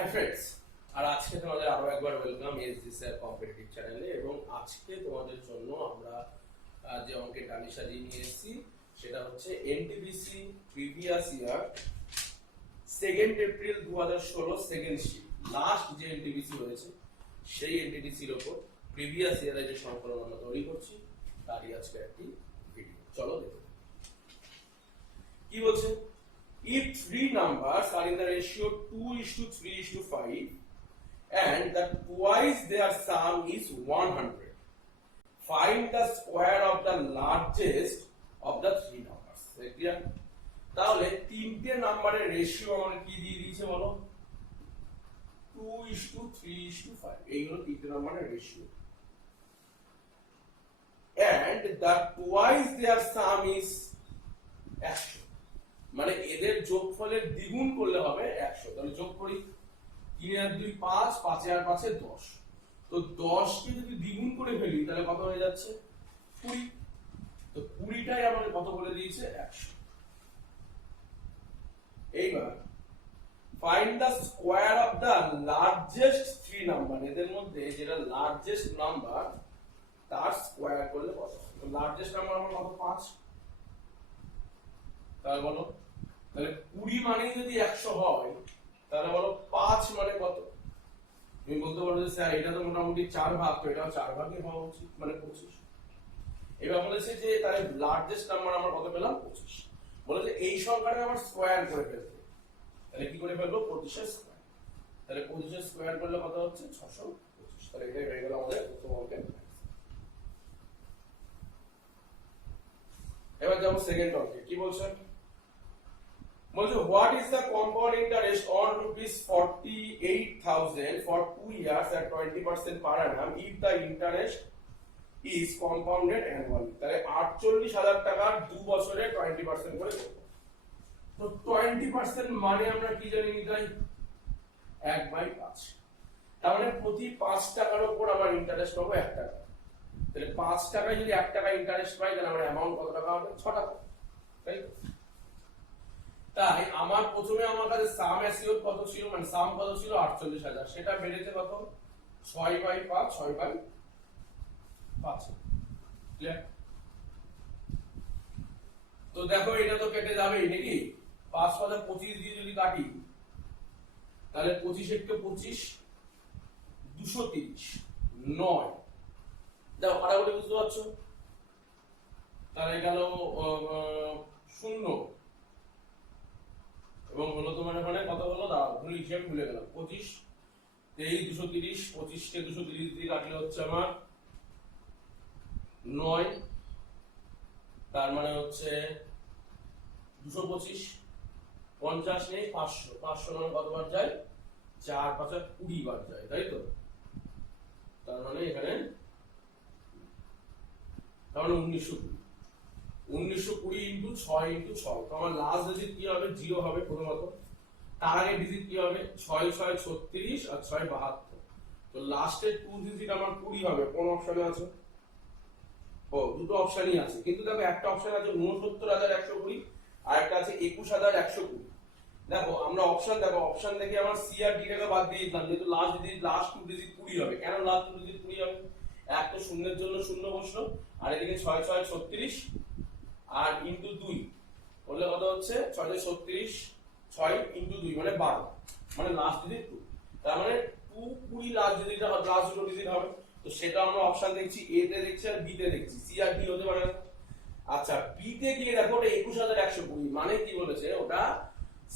Hi friends, আর আজকে তোমাদের আরো একবার ওয়েলকাম এসজি স্যার কম্পিটিটিভ চ্যানেলে। এবং আজকে তোমাদের জন্য আমরা যে অঙ্কের ডালি সাজিয়ে নিয়ে এসেছি সেটা হচ্ছে NTPC previous year 2nd April 2016 second sheet, last যে এনটিপিসি হয়েছে সেই এনটিপিসির উপর প্রিভিয়াস ইয়ারে যে সংকলন আমরা তৈরি করছি তারই আজকে একটি ভিডিও। চলো দেখো কি বলছে। If three numbers are in the ratio 2:3:5 and the twice their sum is 100, find the square of the largest of the three numbers. Clear? তাহলে তিনটে নাম্বারের রেশিও আমাকে কি দিয়ে দিয়েছে বলো? 2:3:5 এই হলো তিনটে নাম্বারের ratio. And the twice their sum is 100, মানে এদের যোগফলের দ্বিগুণ করলে হবে 100। তাহলে যোগ করি, 3 আর 2 5, 5 আর 5 10। তো 10 কে যদি দ্বিগুণ করে ফেলি তাহলে কত হয়ে যাচ্ছে? 20। তো 20টাই আমাদের কত বলে দিয়েছে? 100। এইবার find the square of the largest three number, এদের মধ্যে যেটা লার্জেস্ট নাম্বার তার স্কয়ার করলে কত? তো লার্জেস্ট নাম্বার আমার কত? 5। তাহলে বলো, তাহলে 20 মানে যদি 100 হয় তাহলে বলো 5 মানে কত? তুমি বলতে পারো যে স্যার এটা তো মোটামুটি 4 ভাগ, তো এটাও 4 ভাগই হওয়া উচিত, মানে 25। এবার বলেছে যে তাহলে লার্জেস্ট নাম্বার আমরা কত পেলাম? 25। বলেছে এই সংখ্যাটা আমার স্কয়ার করে ফেলতে, তাহলে কি করে ফেলবো? 25 এর স্কয়ার। তাহলে 25 এর স্কয়ার করলে কত হচ্ছে? 625। তাহলে এটাই হয়ে গেল আমাদের প্রথম অঙ্কের। এবার যাবো সেকেন্ড অঙ্কে। কি বলছে? বলছে what is the compound interest on rupees 48,000 for 2 years at 20% per annum if the interest is compounded annually? তাহলে 48,000 টাকার 2 বছরে 20% করে দেব। তো 20% মানে আমরা কি জানি নিতাই? 1/5। তার মানে প্রতি 5 টাকার উপর আমার ইন্টারেস্ট পাবো 1 টাকা। তাহলে 5 টাকায় যদি 1 টাকা ইন্টারেস্ট পাই তাহলে আমার অ্যামাউন্ট কত টাকা হবে? 6 টাকা। তাই তো? তাই আমার প্রথমে আমার কাছে সাম অ্যাসিওর কত ছিল, মানে সাম কত ছিল? 48,000। সেটা বেড়েছে কত? 6/5, 6/5। ক্লিয়ার? তো দেখো এটা তো কেটে যাবেই নাকি? 5 × 25 দিয়ে যদি কাটি তাহলে 25 × 25 230 9। দেখো কাটাকুটি বুঝতে পারছো? তাহলে গেল 0 এবং হলো তোমার এখানে কত হলো? দাঁড়াও ভুল হিসেবে ভুলে গেলাম। 25 23 230, 25 কে 230 দিয়ে কাটলে হচ্ছে আমার 9, তার মানে হচ্ছে 225। 50 নেই, 500। 500 মানে কতবার যায়? 4 5 20 বার যায়, তাই তো? তার মানে এখানে 1920। 1920 ইন্টু 6 ইন্টু 6। তো আমার লাস্ট ডিজিট কি হবে? 0 হবে প্রথমত। তার আগে ডিজিট কি হবে? 6 6 36 আর 6 72। তো লাস্টের 2 ডিজিট আমার 20 হবে। কোন অপশনে আছে? ও, দুটো অপশনই আছে, কিন্তু দেখো একটা অপশন আছে 69,120 আর একটা আছে 21,120। দেখো আমরা অপশন, দেখো অপশন দেখে আমার সি আর ডি টাকে বাদ দিয়ে দিলাম, যেহেতু লাস্ট 2 ডিজিট 20 হবে। কেন লাস্ট 2 ডিজিট 20 হবে? এক তো শূন্যের জন্য 0 বসলো, আর এদিকে 6 6 36 আর ইনটু 2 বললে কত হচ্ছে? 6 36 6 ইনটু 2 মানে 12, মানে লাস্ট ডিজিট 2। তার মানে 220 লাস্ট ডিজিট হবে, লাস্ট দুটো ডিজিট হবে। তো সেটা আমরা অপশন দেখছি, এ তে দেখছি আর বি তে দেখছি। সি আর ডি হতে পারে না। আচ্ছা, বি তে গিয়ে দেখো ওটা 21,120, মানে কি বলেছে? ওটা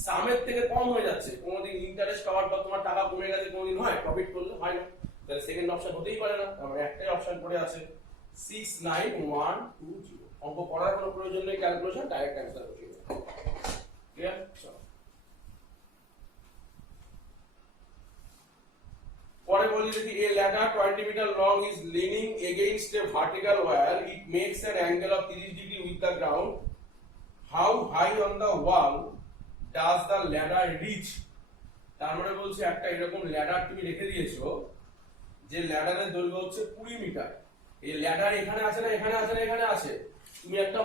সামের থেকে কম হয়ে যাচ্ছে। কোনোদিন ইন্টারেস্ট পাওয়ার পর তোমার টাকা কমে গেছে, কোনোদিন হয়? প্রফিট করলে হয় না। তাহলে সেকেন্ড অপশন হতেই পারে না। আমার একটাই অপশন পড়ে আছে 69120। অঙ্ক করার কোনো প্রয়োজন নেই, ক্যালকুলেশন ডাইরেক্ট অ্যান্সার বসিয়ে দেব। ক্লিয়ার? চলো পরে বলি, যদি a ladder 20 meter long is leaning against a vertical wall, it makes an angle of 30 degree with the ground. How high on the wall does the ladder reach? তার মানে বলছে একটা এরকম ল্যাডার তুমি রেখে দিয়েছো, যে ল্যাডারের দৈর্ঘ্য হচ্ছে 20 মিটার। এই ল্যাডার এখানে আছে না, এখানে আছে না, এখানে আছে। তুমি একটা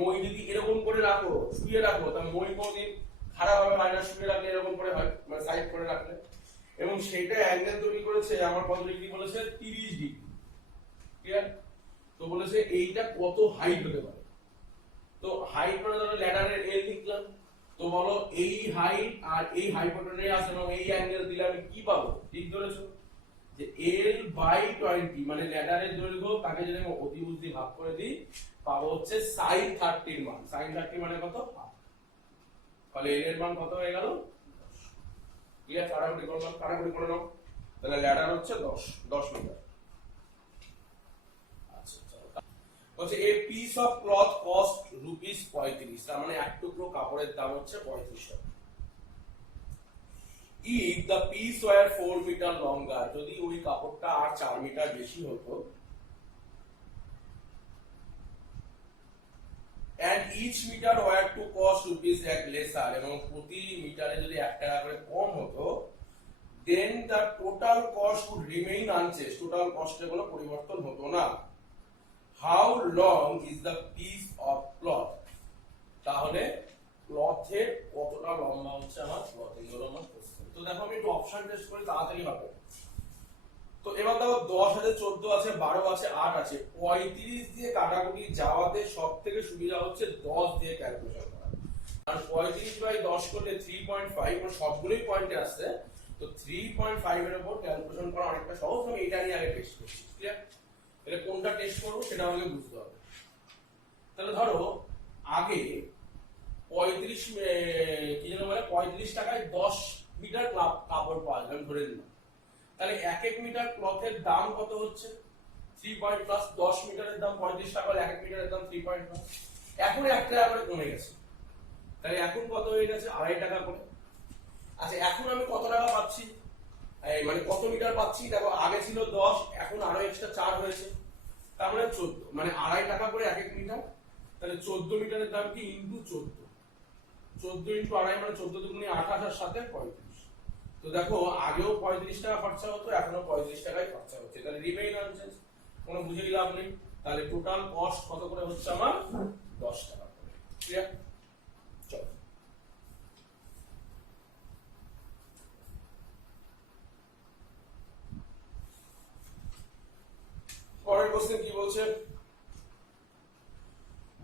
মই যদি এরকম করে রাখো, শুয়ে রাখো, তা মই কোনদিন খারাপ হবে না। শুয়ে রাখলে এরকম করে হয়, মানে সাইড করে রাখলে এবং সেটা অ্যাঙ্গেল তৈরি করেছে আমার কত ডিগ্রি বলেছে 30 ডিগ্রি। ক্লিয়ার? তো বলেছে এইটা কত হাইট হতে পারে। তো হাইট মানে ধরো ল্যাডারের এল লিখলাম, তো বলো এই হাইট আর এই হাইপোটেনাস এবং এই অ্যাঙ্গেল দিলে আমি কি পাবো? ঠিক ধরেছো যে l বাই 20 মানে ল্যাডারের দৈর্ঘ্য তাকে যদি আমি অতিভুজ দিয়ে ভাগ করে দিই পাবো হচ্ছে sin 30 এর মান। sin 30 মানে কত? তাহলে l এর মান কত হয়ে গেল? ক্লিয়ার? কাটাকুটি করলাম, কাটাকুটি করে নাও। তাহলে ল্যাডার হচ্ছে 10 মিটার। আচ্ছা চলো, বলছে a piece of cloth cost rupees 35, তার মানে এক টুকরো কাপড়ের দাম হচ্ছে 35 টাকা। if the piece were 4 meter longer, যদি ওই কাপড়টা আর 4 মিটার বেশি হতো, and each meter were to cost rupees 1 lesser, এবং প্রতি মিটারে যদি 1 টাকা করে কম হতো, then the total cost would remain unchanged, total কস্টে কোনো পরিবর্তন হতো না। how long is the piece of cloth, তাহলে ক্লথের কতটা লম্বা হচ্ছে আমার ক্লথ, এগুলো আমার কোশ্চেন। তো দেখো আমি একটু অপশন টেস্ট করি তাড়াতাড়ি হবে। তো এবার দেখো 10 আছে, 14 আছে, 12 আছে, 8 আছে, 35 দিয়ে কাটাকুটি যাওয়াতে সবথেকে সুবিধা হচ্ছে 10 দিয়ে ক্যালকুলেশন করা। আর 35 বাই 10 করলে 3.5, ও সবগুলোই পয়েন্টে আসছে, তো 3.5 এর উপর ক্যালকুলেশন করা অনেকটা সহজ। আমি এটা নিয়ে আগে টেস্ট করছি। ক্লিয়ার? তাহলে কোনটা টেস্ট করব সেটা আমাকে বুঝতে হবে। তাহলে ধরো আগে 35 কি যেন বলে 35 টাকায় 10 মিটার কাপড় পাওয়া যায়, আমি ধরে দিলাম। তাহলে 1 মিটার ক্লথের দাম কত হচ্ছে? 3 প্লাস 10 মিটারের দাম 35 টাকা, 1 মিটারের দাম 3 এখন 1 টাকা করে কমে গেছে। তাহলে এখন কত হয়ে গেছে? 2.5 টাকা করে। আচ্ছা এখন আমি কত টাকা পাচ্ছি, মানে কত মিটার পাচ্ছি? দেখো আগে ছিল 10, এখন আরো এক্সট্রা 4 হয়েছে, তার মানে 14, মানে 2.5 টাকা করে 1 মিটার। তাহলে 14 মিটারের দাম কি ইনটু 14, 14 ইনটু 2.5 মানে 14 দুগুণে 28 আর সাথে 35। তো দেখো আগেও 35 টাকা খরচা হতো, এখনো 35 টাকাই খরচা হচ্ছে, তাহলে রিমেইন আনচেঞ্জ, কোনো বুঝেই লাভ নেই। তাহলে টোটাল কস্ট কত করে হচ্ছে আমার? 10 টাকা করে। ক্লিয়ার? চলো পরের কোশ্চেন কি বলছে?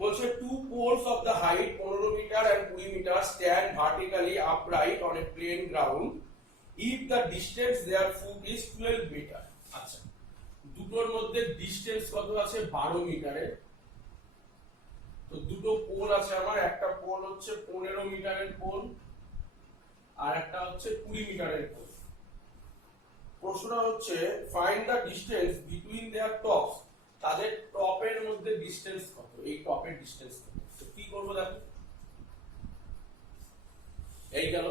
বলছে two poles of the height 15 meter and 20 meter stand vertically upright on a plain ground if the distance their foot is 12 meter. আচ্ছা দুটোর মধ্যে ডিসটেন্স কত আছে? 12 মিটারের। তো দুটো পোল আছে আমার, একটা পোল হচ্ছে 15 মিটারের পোল আর একটা হচ্ছে 20 মিটারের পোল। প্রশ্নটা হচ্ছে find the distance between there tops, তাদের টপের মধ্যে ডিসটেন্স কত, এই টপের ডিসটেন্স কত। তো কি করব দেখো, এই গেল।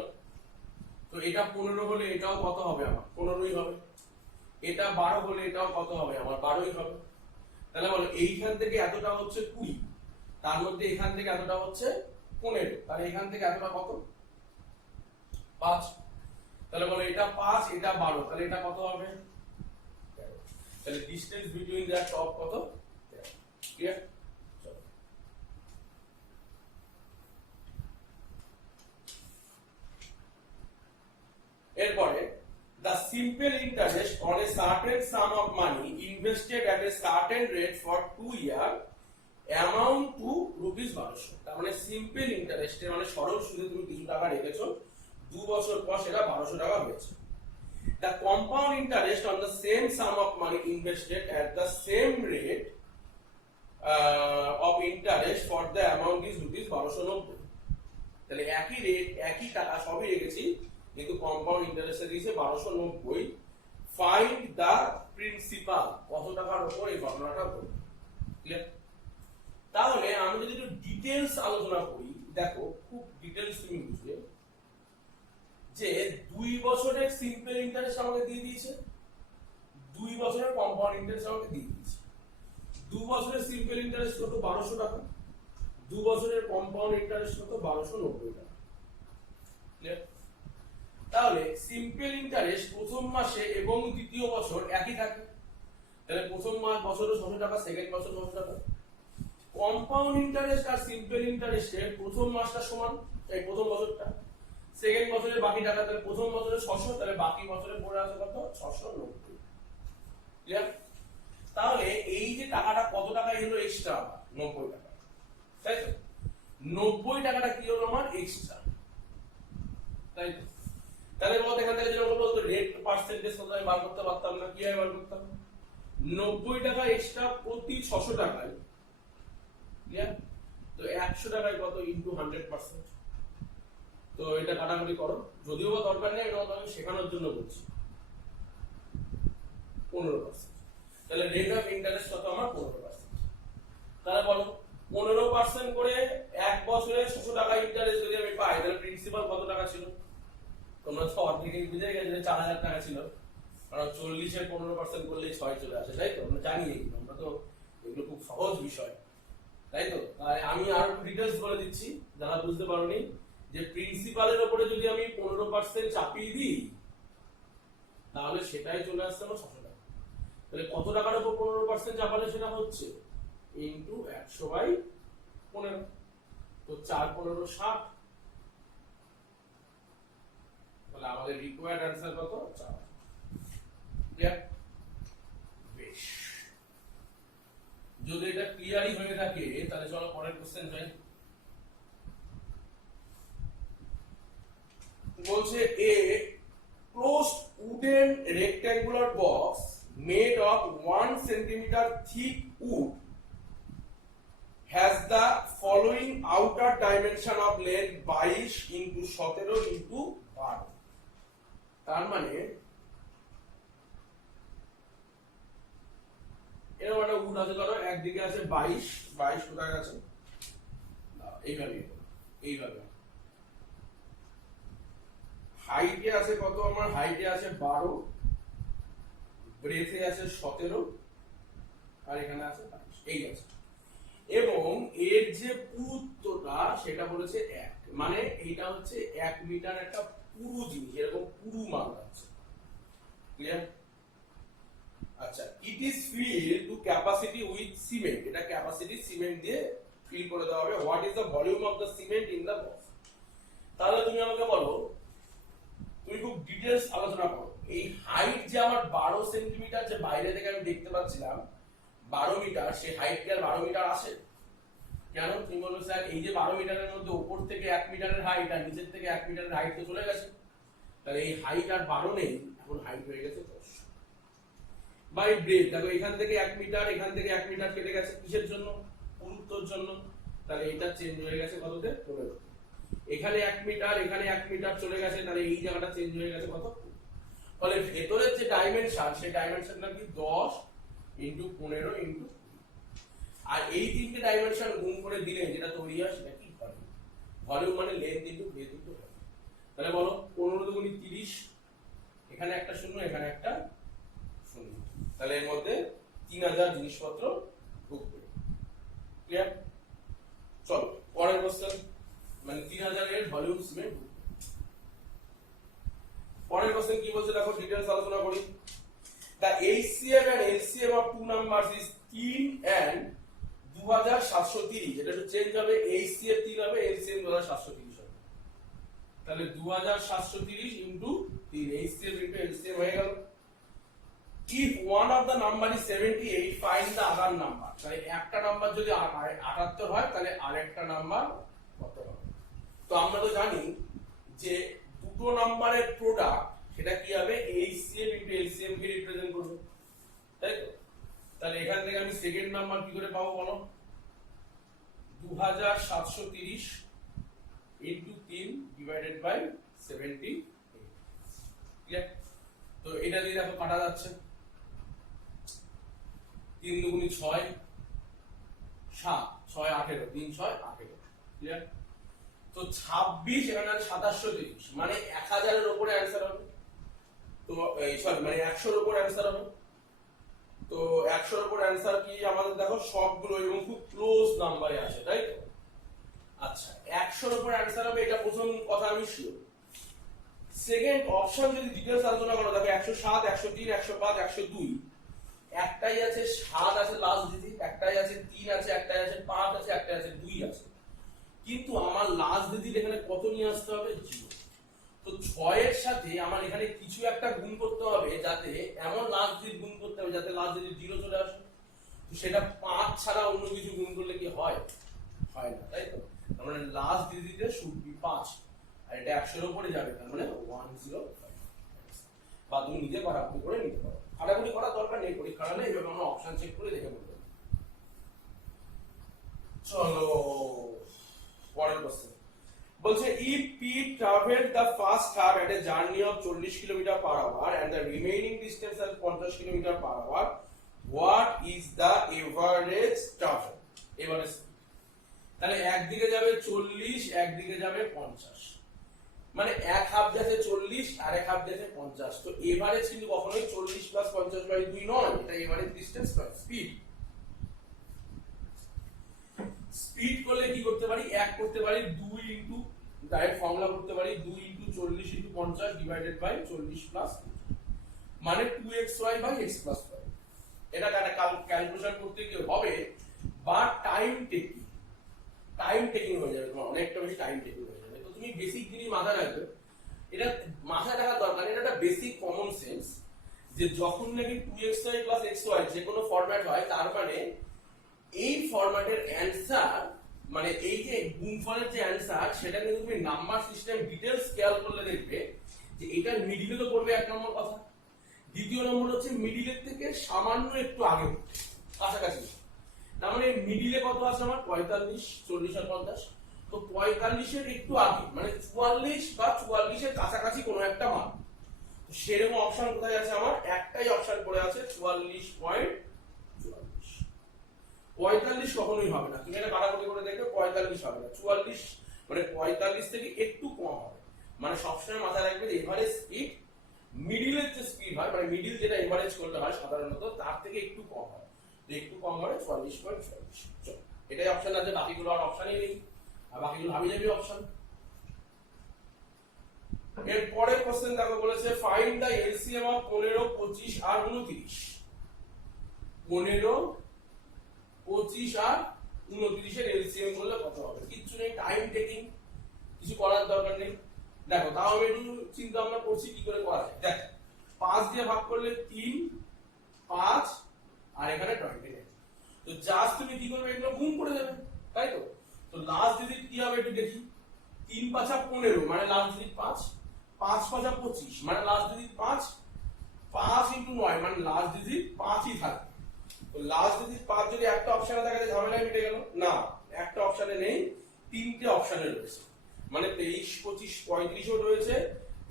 তো এটা 15 হলে এটাও কত হবে? আমার 15ই হবে। এটা 12 হলে এটাও কত হবে? আমার 12ই হবে। তাহলে বলো এইখান থেকে এতটা হচ্ছে 20, তার মধ্যে এখান থেকে এতটা হচ্ছে 15, তাহলে এখান থেকে এতটা কত? 5। তাহলে বলো এটা 5, এটা 12, তাহলে এটা কত হবে? তাহলে ডিসটেন্স বিটুইন দেয়ার টপ কত? ক্লিয়ার? এরপরে the simple interest on a certain sum of money invested at a certain rate for 2 years amount to rupees 1200, তার মানে সিম্পল ইন্টারেস্ট মানে সরল সুদে তুমি কিছু টাকা রেখেছো, 2 বছর পর সেটা 1200 টাকা হয়েছে। The compound interest on the same sum of money invested at the same rate of interest for the amount is rupees 1290, তাহলে একই রেট একই টাকা সবই রেখেছি কিন্তু কম্পাউন্ড ইন্টারেস্টে দিয়েছে 1290। ফাইন্ড দা প্রিন্সিপাল, কত টাকার উপর এই ঘটনাটা ঘটবে। ক্লিয়ার? তাহলে আমি যদি একটু ডিটেইলস আলোচনা করি, দেখো খুব ডিটেইলস তুমি বুঝবে যে 2 বছরের সিম্পল ইন্টারেস্ট আমাকে দিয়ে দিয়েছে, 2 বছরের কম্পাউন্ড ইন্টারেস্ট আমাকে দিয়ে দিয়েছে। 2 বছরের সিম্পল ইন্টারেস্ট কত? 1200 টাকা। 2 বছরের কম্পাউন্ড ইন্টারেস্ট কত? 1290 টাকা। ক্লিয়ার? তাহলে সিম্পল ইন্টারেস্ট প্রথম মাসে এবং দ্বিতীয় বছর একই থাকে, তাহলে প্রথম বছরে 600 টাকা, সেকেন্ড বছর 600 টাকা। কম্পাউন্ড ইন্টারেস্ট আর সিম্পল ইন্টারেস্টের প্রথম মাসটা সমান, এই প্রথম বছরটা, সেকেন্ড বছরে বাকি টাকা, তাহলে প্রথম বছরে 600, তাহলে বাকি বছরে পড়ে আছে কত 690। ক্লিয়ার? তাহলে এই যে টাকাটা কত টাকা এলো এক্সট্রা, 90 টাকা, তাই তো? 90 টাকাটা কি হলো আমার এক্সট্রা, তাই তো? তাহলে বলতে এখান থেকে যেরকম বলতো রেট পার্সেন্টেজ কত আমি বার করতে পারতাম না, কিভাবে বার করতাম? 90 টাকা এক্সট্রা প্রতি 600 টাকায়, ক্লিয়ার? তো 100 টাকায় কত ইনটু 100%। তো এটা কাটাকুটি করো, যদিও বা দরকার নেই, এটা আমি শেখানোর জন্য বলছি। 15%। তাহলে রেট অফ ইন্টারেস্ট কত আমার 15%। তাহলে বলো 15% করে এক বছরে 600 টাকা ইন্টারেস্ট যদি আমি পাই, তাহলে প্রিন্সিপাল কত টাকা ছিল? তোমরা তো অর্ধেক বুঝে গেছো যে 4000 টাকা ছিল, কারণ 40 এর 15% করলেই 6 চলে আসে, তাই তো? আমরা জানি এগুলো, আমরা তো এগুলো খুব সহজ বিষয়, তাই তো? তাই আমি আরো ডিটেইলস বলে দিচ্ছি যারা বুঝতে পারোনি, যে প্রিন্সিপালের উপরে যদি আমি 15% চাপিয়ে দিই, তাহলে সেটাই চলে আসছে আমার 600 টাকা। তাহলে কত টাকার উপর 15% চাপালে সেটা হচ্ছে ইনটু 100/15। তো 4 15 60। তাহলে আমাদের রিকোয়ার্ড অ্যানসার কত? 4। ক্লিয়ার? বেশ, যদি এটা ক্লিয়ারই হয়ে থাকে তাহলে চলো পরের কোশ্চেন যাই। বলছে এ closed wooden rectangular box made of 1 centimeter thick wood has the following outer dimension of length 22 into 17 into 12। তার মানে এর মানে উড আছে, ধরো একদিকে আছে 22, 22 কোথায় আছে? এইভাবে এইভাবে হাইটে আছে কত আমার? হাইটে আছে 12, ব্রেথে আছে 17, আর এখানে আছে 22, এই আছে। এবং এর যে পুরুত্বটা সেটা বলেছে 1, মানে এইটা হচ্ছে 1 মিটার একটা পুরু জিনিস, এরকম পুরু মান আছে। ক্লিয়ার? আচ্ছা, it is fill to capacity with cement, এটা ক্যাপাসিটি সিমেন্ট দিয়ে ফিল করে দেওয়া হবে। What is the volume of the cement in the box? তাহলে তুমি আমাকে বলো, তুমি খুব ডিটেইলস আলোচনা করো। এই হাইট যে আমার 12 সেন্টিমিটার, যে বাইরে থেকে আমি দেখতে পাচ্ছিলাম 12 মিটার, সেই হাইট কি আর 12 মিটার আসে? কেন? তুমি বলবে স্যার এই যে 12 মিটারের মধ্যে উপর থেকে 1 মিটারের হাইট আর নিচের থেকে 1 মিটারের হাইট তো চলে গেছে, তাহলে এই হাইট আর 12 নেই, এখন হাইট হয়ে গেছে 10। বাই ব্রেথ দেখো, এখান থেকে 1 মিটার, এখান থেকে 1 মিটার কেটে গেছে, কিসের জন্য? পুরুত্বর জন্য। তাহলে এটা চেঞ্জ হয়ে গেছে কততে? 15। এখানে 1 মিটার, এখানে 1 মিটার চলে গেছে, তাহলে এই জায়গাটা চেঞ্জ হয়ে গেছে কত? ফলে ভেতরের যে ডাইমেনশন, সেই ডাইমেনশনটা কি 10 ইনটু 15 ইনটু, আর এই তিনটে ডাইমেনশন গুণ করে দিলে যেটা তৈরি হয় সেটা কি? ভলিউম। ভলিউম মানে length into breadth into height. তাহলে বলো 15 দুগুণী 30, এখানে একটা শূন্য, এখানে একটা শূন্য, তাহলে এর মধ্যে 3000 জিনিসপত্র ঢুকবে। ক্লিয়ার? চলো পরের কোশ্চেন, মানে 3000 এর ভলিউম সিমেন্ট ঢুকবে। পরের কোশ্চেন কি বলছে দেখো, ডিটেইলস আলোচনা করি। The HCF and LCM of two numbers is 3 and 2730। এটা একটু চেঞ্জ হবে, HCF 3 হবে, LCM 2730 হবে। তাহলে 2730 ইনটু 3, HCF ইনটু LCM হয়ে গেল। If one of the number is 78, find the other number। তাহলে একটা নাম্বার যদি 78 হয়, তাহলে আরেকটা নাম্বার কত হবে? তো আমরা তো জানি যে দুটো নাম্বারের প্রোডাক্ট সেটা কি হবে? HCF ইনটু LCM কে রিপ্রেজেন্ট করবে, তাই তো? তাহলে এখান থেকে আমি সেকেন্ড নাম্বার কি করে পাবো বলো? 2730 ইনটু 3 ডিভাইডেড বাই 78। ক্লিয়ার? তো এটা দিয়ে দেখো কাটা যাচ্ছে, 3 দুগুণী 6, 7, 6 18, 3 6 18। ক্লিয়ার? তো 26 এখানে আছে 2730, মানে 1000 এর উপরে অ্যানসার হবে। তো সরি, মানে 100 এর উপর অ্যানসার হবে। তো 100 এর উপর অ্যানসার কি আমাদের দেখো সবগুলো এবং খুব ক্লোজ নাম্বারে আছে, তাই তো? আচ্ছা, 100 এর উপর অ্যানসার হবে, এটা প্রথম কথা আমি শিওর। সেকেন্ড অপশন যদি ডিটেইলস আলোচনা করো, দেখো 107, 103, 105, 102, একটাই আছে 7 আছে লাস্ট ডিজিট, একটাই আছে 3 আছে, একটাই আছে 5 আছে, একটাই আছে 2 আছে। কিন্তু আমার লাস্ট ডিজিট এখানে কত নিয়ে আসতে হবে? 0। তো 6 এর সাথে আমার এখানে কিছু একটা গুণ করতে হবে, যাতে এমন লাস্ট ডিজিট গুণ করতে হবে যাতে লাস্ট ডিজিট 0 চলে আসে। তো সেটা 5 ছাড়া অন্য কিছু গুণ করলে কি হয়? হয় না, তাই তো? তার মানে লাস্ট ডিজিটে শুড বি 5, আর এটা 100 এর উপরে যাবে, তার মানে 105। বা তুমি নিজে কাটাকুটি করে নিতে পারো, কাটাকুটি করার দরকার নেই, পরীক্ষা হলে এইভাবে আমরা অপশন চেক করে দেখে বলতে। চলো পরের কোশ্চেন বলছে, if P traveled the first half at a journey of 40 km/h and the remaining distance as 50 km/h, what is the average travel? Average, তাহলে একদিকে যাবে 40, একদিকে যাবে 50, মানে এক হাফ যাচ্ছে 40 আর এক হাফ যাচ্ছে 50। তো এভারেজ কিন্তু কখনোই 40 + 50/2 নয়, এটা এভারেজ ডিসটেন্স নয়, স্পিড। স্পিড করলে কি করতে পারি? এক করতে পারি 2 ইনটু, ডাইরেক্ট ফর্মুলা করতে পারি 2 into 40 into 50 divided by 40 plus, মানে 2xy/x + y। এটা একটা ক্যালকুলেশন করতে গিয়ে হবে, বা টাইম টেকিং হয়ে যাবে, তোমার অনেকটা বেশি টাইম টেকিং হয়ে যাবে। তো তুমি বেসিক জিনিস মাথায় রাখবে, এটা মাথায় রাখা দরকার, এটা একটা বেসিক কমন সেন্স, যে যখন নাকি 2xy + xy যে কোনো ফরম্যাট হয়, তার মানে এই ফরম্যাটের অ্যানসার, মানে এই যে গুণফলের যে অ্যানসার, সেটা কিন্তু তুমি নাম্বার সিস্টেম ডিটেইলস খেয়াল করলে দেখবে যে এটা মিডিলে তো পড়বে, এক নম্বর কথা। দ্বিতীয় নম্বর হচ্ছে মিডিলের থেকে সামান্য একটু আগে, কাছাকাছি। তার মানে মিডিলে কত আছে আমার? 45, 40 আর 50। তো 45 এর একটু আগে, মানে 44 বা 44 এর কাছাকাছি কোনো একটা মান। তো সেরকম অপশন কোথায় আছে আমার? একটাই অপশন পড়ে আছে, 44.44। 45 কখনোই হবে না, তুমি এটা কাটাকুটি করে দেখবে, 45 হবে না, 44 মানে 45 থেকে একটু কম হবে। মানে সবসময় মাথায় রাখবে যে এভারেজ স্পিড, মিডিলের যে স্পিড হয়, মানে মিডিল যেটা এভারেজ করলে হয় সাধারণত, তার থেকে একটু কম হয়। তো একটু কম হয় 44.44। চলো, এটাই অপশন আছে, বাকিগুলো আর অপশনই নেই, আর বাকিগুলো আমি যাবি অপশন। এর পরের কোশ্চেন দেখো, বলেছে ফাইন্ড দ্য এলসিএম অফ 15, 25 আর 29। 15, 25 আর 29 এর এলসিএম করলে কত হবে? কিচ্ছু নেই, টাইম টেকিং, কিছু করার দরকার নেই। দেখো, তাও আমি একটু চিন্তা ভাবনা করছি কি করে করা যায়। দেখো, 5 দিয়ে ভাগ করলে 3, 5 আর এখানে 29। তো জাস্ট তুমি কি করবে? এগুলো গুণ করে দেবে, তাই তো? তো লাস্ট ডিজিট কি হবে একটু দেখি। 3 × 5 = 15, মানে লাস্ট ডিজিট 5। 5 × 5 = 25, মানে লাস্ট ডিজিট 5। 5 × 9, মানে লাস্ট ডিজিট 5ই থাকবে। তো লাস্ট ডিজিট 5 যদি একটা অপশনে থাকে, ঝামেলা মিটে গেল না। একটা অপশনে নেই, তিনটে অপশনে রয়েছে, মানে 23, 25, 35ও রয়েছে,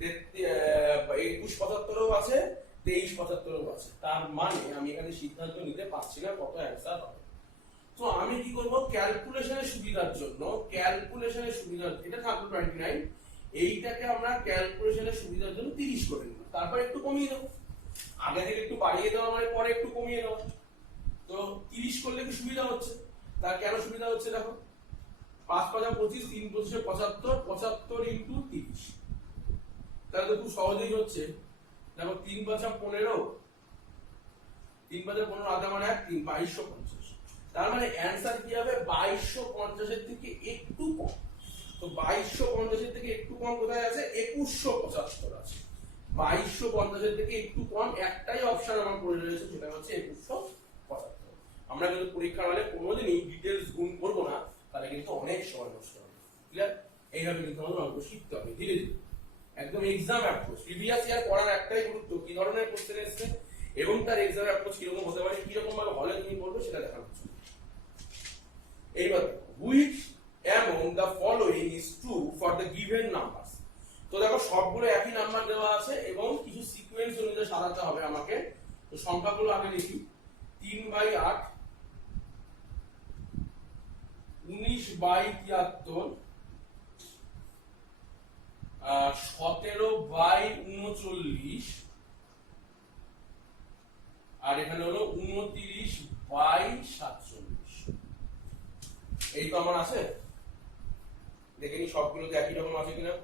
21, 75ও আছে, 23, 75ও আছে। তার মানে আমি এখানে সিদ্ধান্ত নিতে পারছি না কত অ্যানসার হবে। তো আমি কি করব? ক্যালকুলেশনের সুবিধার জন্য, এটা থাকলো 29, এইটাকে আমরা ক্যালকুলেশনের সুবিধার জন্য 30 করে নিলাম, তারপর একটু কমিয়ে দেবো। আগে থেকে একটু বাড়িয়ে দেওয়া মানে পরে একটু কমিয়ে দেওয়া। তো 30 করলে কি সুবিধা হচ্ছে? তার কেন সুবিধা হচ্ছে? দেখো, 5 × 5 = 25, 3 × 25 = 75, 75 × 30, তাহলে তো খুব সহজেই হচ্ছে। দেখো, 3 × 5 = 15, 3 × 5 = 15, আধা মানে 1, 3, 2250। তার মানে অ্যানসার কি হবে? 2250 এর থেকে একটু কম। তো 2250 এর থেকে একটু কম কোথায় আছে? 2175 আছে। 2250 এর থেকে একটু কম একটাই অপশন আমার পড়ে রয়েছে, সেটা হচ্ছে 2175। আমরা কিন্তু পরীক্ষার হলে কোনোদিনই ডিটেইলস গুণ করব না, তাহলে কিন্তু অনেক সময় নষ্ট হবে। ক্লিয়ার? এইভাবে কিন্তু আমাদের অঙ্ক শিখতে হবে ধীরে ধীরে, একদম এক্সাম অ্যাপ্রোচ। প্রিভিয়াস ইয়ার পড়ার একটাই গুরুত্ব, কি ধরনের কোশ্চেন এসেছে এবং তার এক্সাম অ্যাপ্রোচ কিরকম হতে পারে, কিরকম ভাবে হলে তুমি পড়বে সেটা দেখার জন্য। এইবার which among the following is true for the given numbers? তো দেখো, সবগুলো একই নাম্বার দেওয়া আছে এবং কিছু সিকোয়েন্স অনুযায়ী সাজাতে হবে আমাকে। তো সংখ্যাগুলো আগে লিখি। 3/8, 19/73, 17/39, আর এখানে হলো 29/47। এই তো আমার আছে, দেখে নি সবগুলোতে একই রকম আছে কিনা।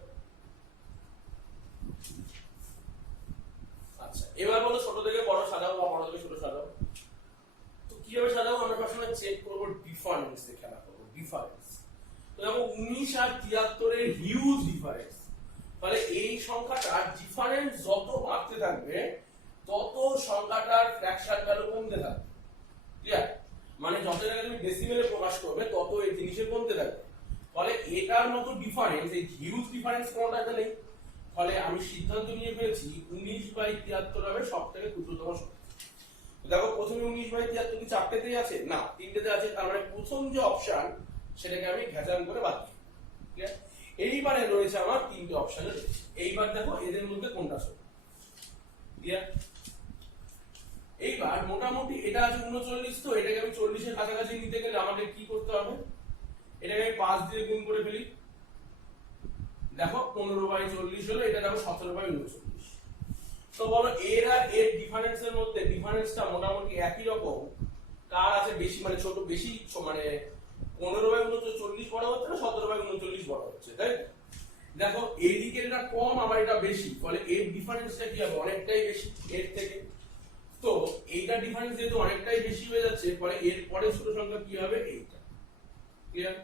আচ্ছা, এবার বলো ছোট থেকে বড় সাজাও বা বড় থেকে ছোট সাজাও। তো কিভাবে সাজাও? আমরা সবসময় চেক করবো ডিফারেন্স দিয়ে খেলা করবো, ডিফারেন্স। তো দেখো, 19 আর 73 এর হিউজ ডিফারেন্স। তাহলে এই সংখ্যাটার ডিফারেন্স যত বাড়তে থাকবে তত সংখ্যাটার ফ্র্যাকশন ভ্যালু কমতে থাকবে। ক্লিয়ার? মানে যত জায়গায় তুমি ডেসিমেলে প্রকাশ করবে তত এই জিনিসের কমতে থাকবে। ফলে এটার মতো ডিফারেন্স, এই হিউজ ডিফারেন্স কোনটাতে নেই। ফলে আমি সিদ্ধান্ত নিয়ে ফেলেছি 19/73 হবে সবথেকে ক্ষুদ্রতম সংখ্যা। দেখো প্রথমে 19/73 কি চারটেতেই আছে? না, তিনটেতে আছে। তার মানে প্রথম যে অপশন সেটাকে আমি ঘেঁচান করে বাদ দিই। ক্লিয়ার? এইবারে রয়েছে আমার তিনটে অপশনে রয়েছে। এইবার দেখো এদের মধ্যে কোনটা সঠিক। ক্লিয়ার? এইবার মোটামুটি এটা আছে 39, তো এটাকে আমি 40 এর কাছাকাছি নিতে গেলে আমাকে কি করতে হবে? এটাকে আমি 5 দিয়ে গুণ করে ফেলি। দেখো 15/40 হলো, এটা দেখো 17/39। তো বলো এর আর এর ডিফারেন্সের মধ্যে ডিফারেন্সটা মোটামুটি একই রকম, কার আছে বেশি, মানে ছোট বেশি, মানে 15/39 বড় হচ্ছে না 17/39 বড় হচ্ছে, তাই? দেখো এইদিকে এটা কম আবার এটা বেশি, ফলে এর ডিফারেন্সটা কি হবে? অনেকটাই বেশি এর থেকে। তো এইটা ডিফারেন্স যেহেতু অনেকটাই বেশি হয়ে যাচ্ছে, ফলে এর পরে ছোট সংখ্যা কি হবে? এইটা। ক্লিয়ার?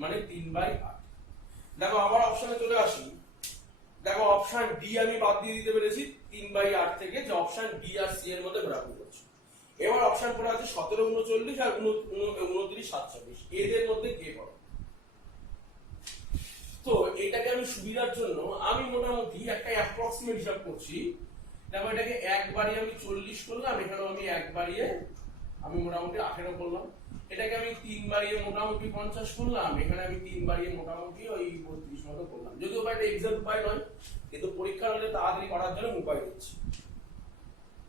মানে 3/8। দেখো আবার অপশনে চলে আসি। দেখো অপশন ডি আমি বাদ দিয়ে দিতে পেরেছি 3/8 থেকে, যে অপশন ডি আর সি এর মধ্যে ঘোরাঘুরি করছে। এবার অপশন পড়ে আছে 17/39 আর 29/47। এদের মধ্যে কে পড়ে? তো এটাকে আমি সুবিধার জন্য আমি মোটামুটি একটা অ্যাপ্রক্সিমেট হিসাব করছি। দেখো এটাকে একবারে আমি 40 করলাম, এখানেও আমি একবারে আমি মোটামুটি 18 করলাম। এটাকে আমি 3 বারিয়ে মোটামুটি 50 করলাম, এখানে আমি 3 বারিয়ে মোটামুটি ওই 32 মতো করলাম। যদিও এটা এক্সাক্ট উপায় নয়, কিন্তু পরীক্ষার হলে তাড়াতাড়ি করার জন্য উপায় দিচ্ছি।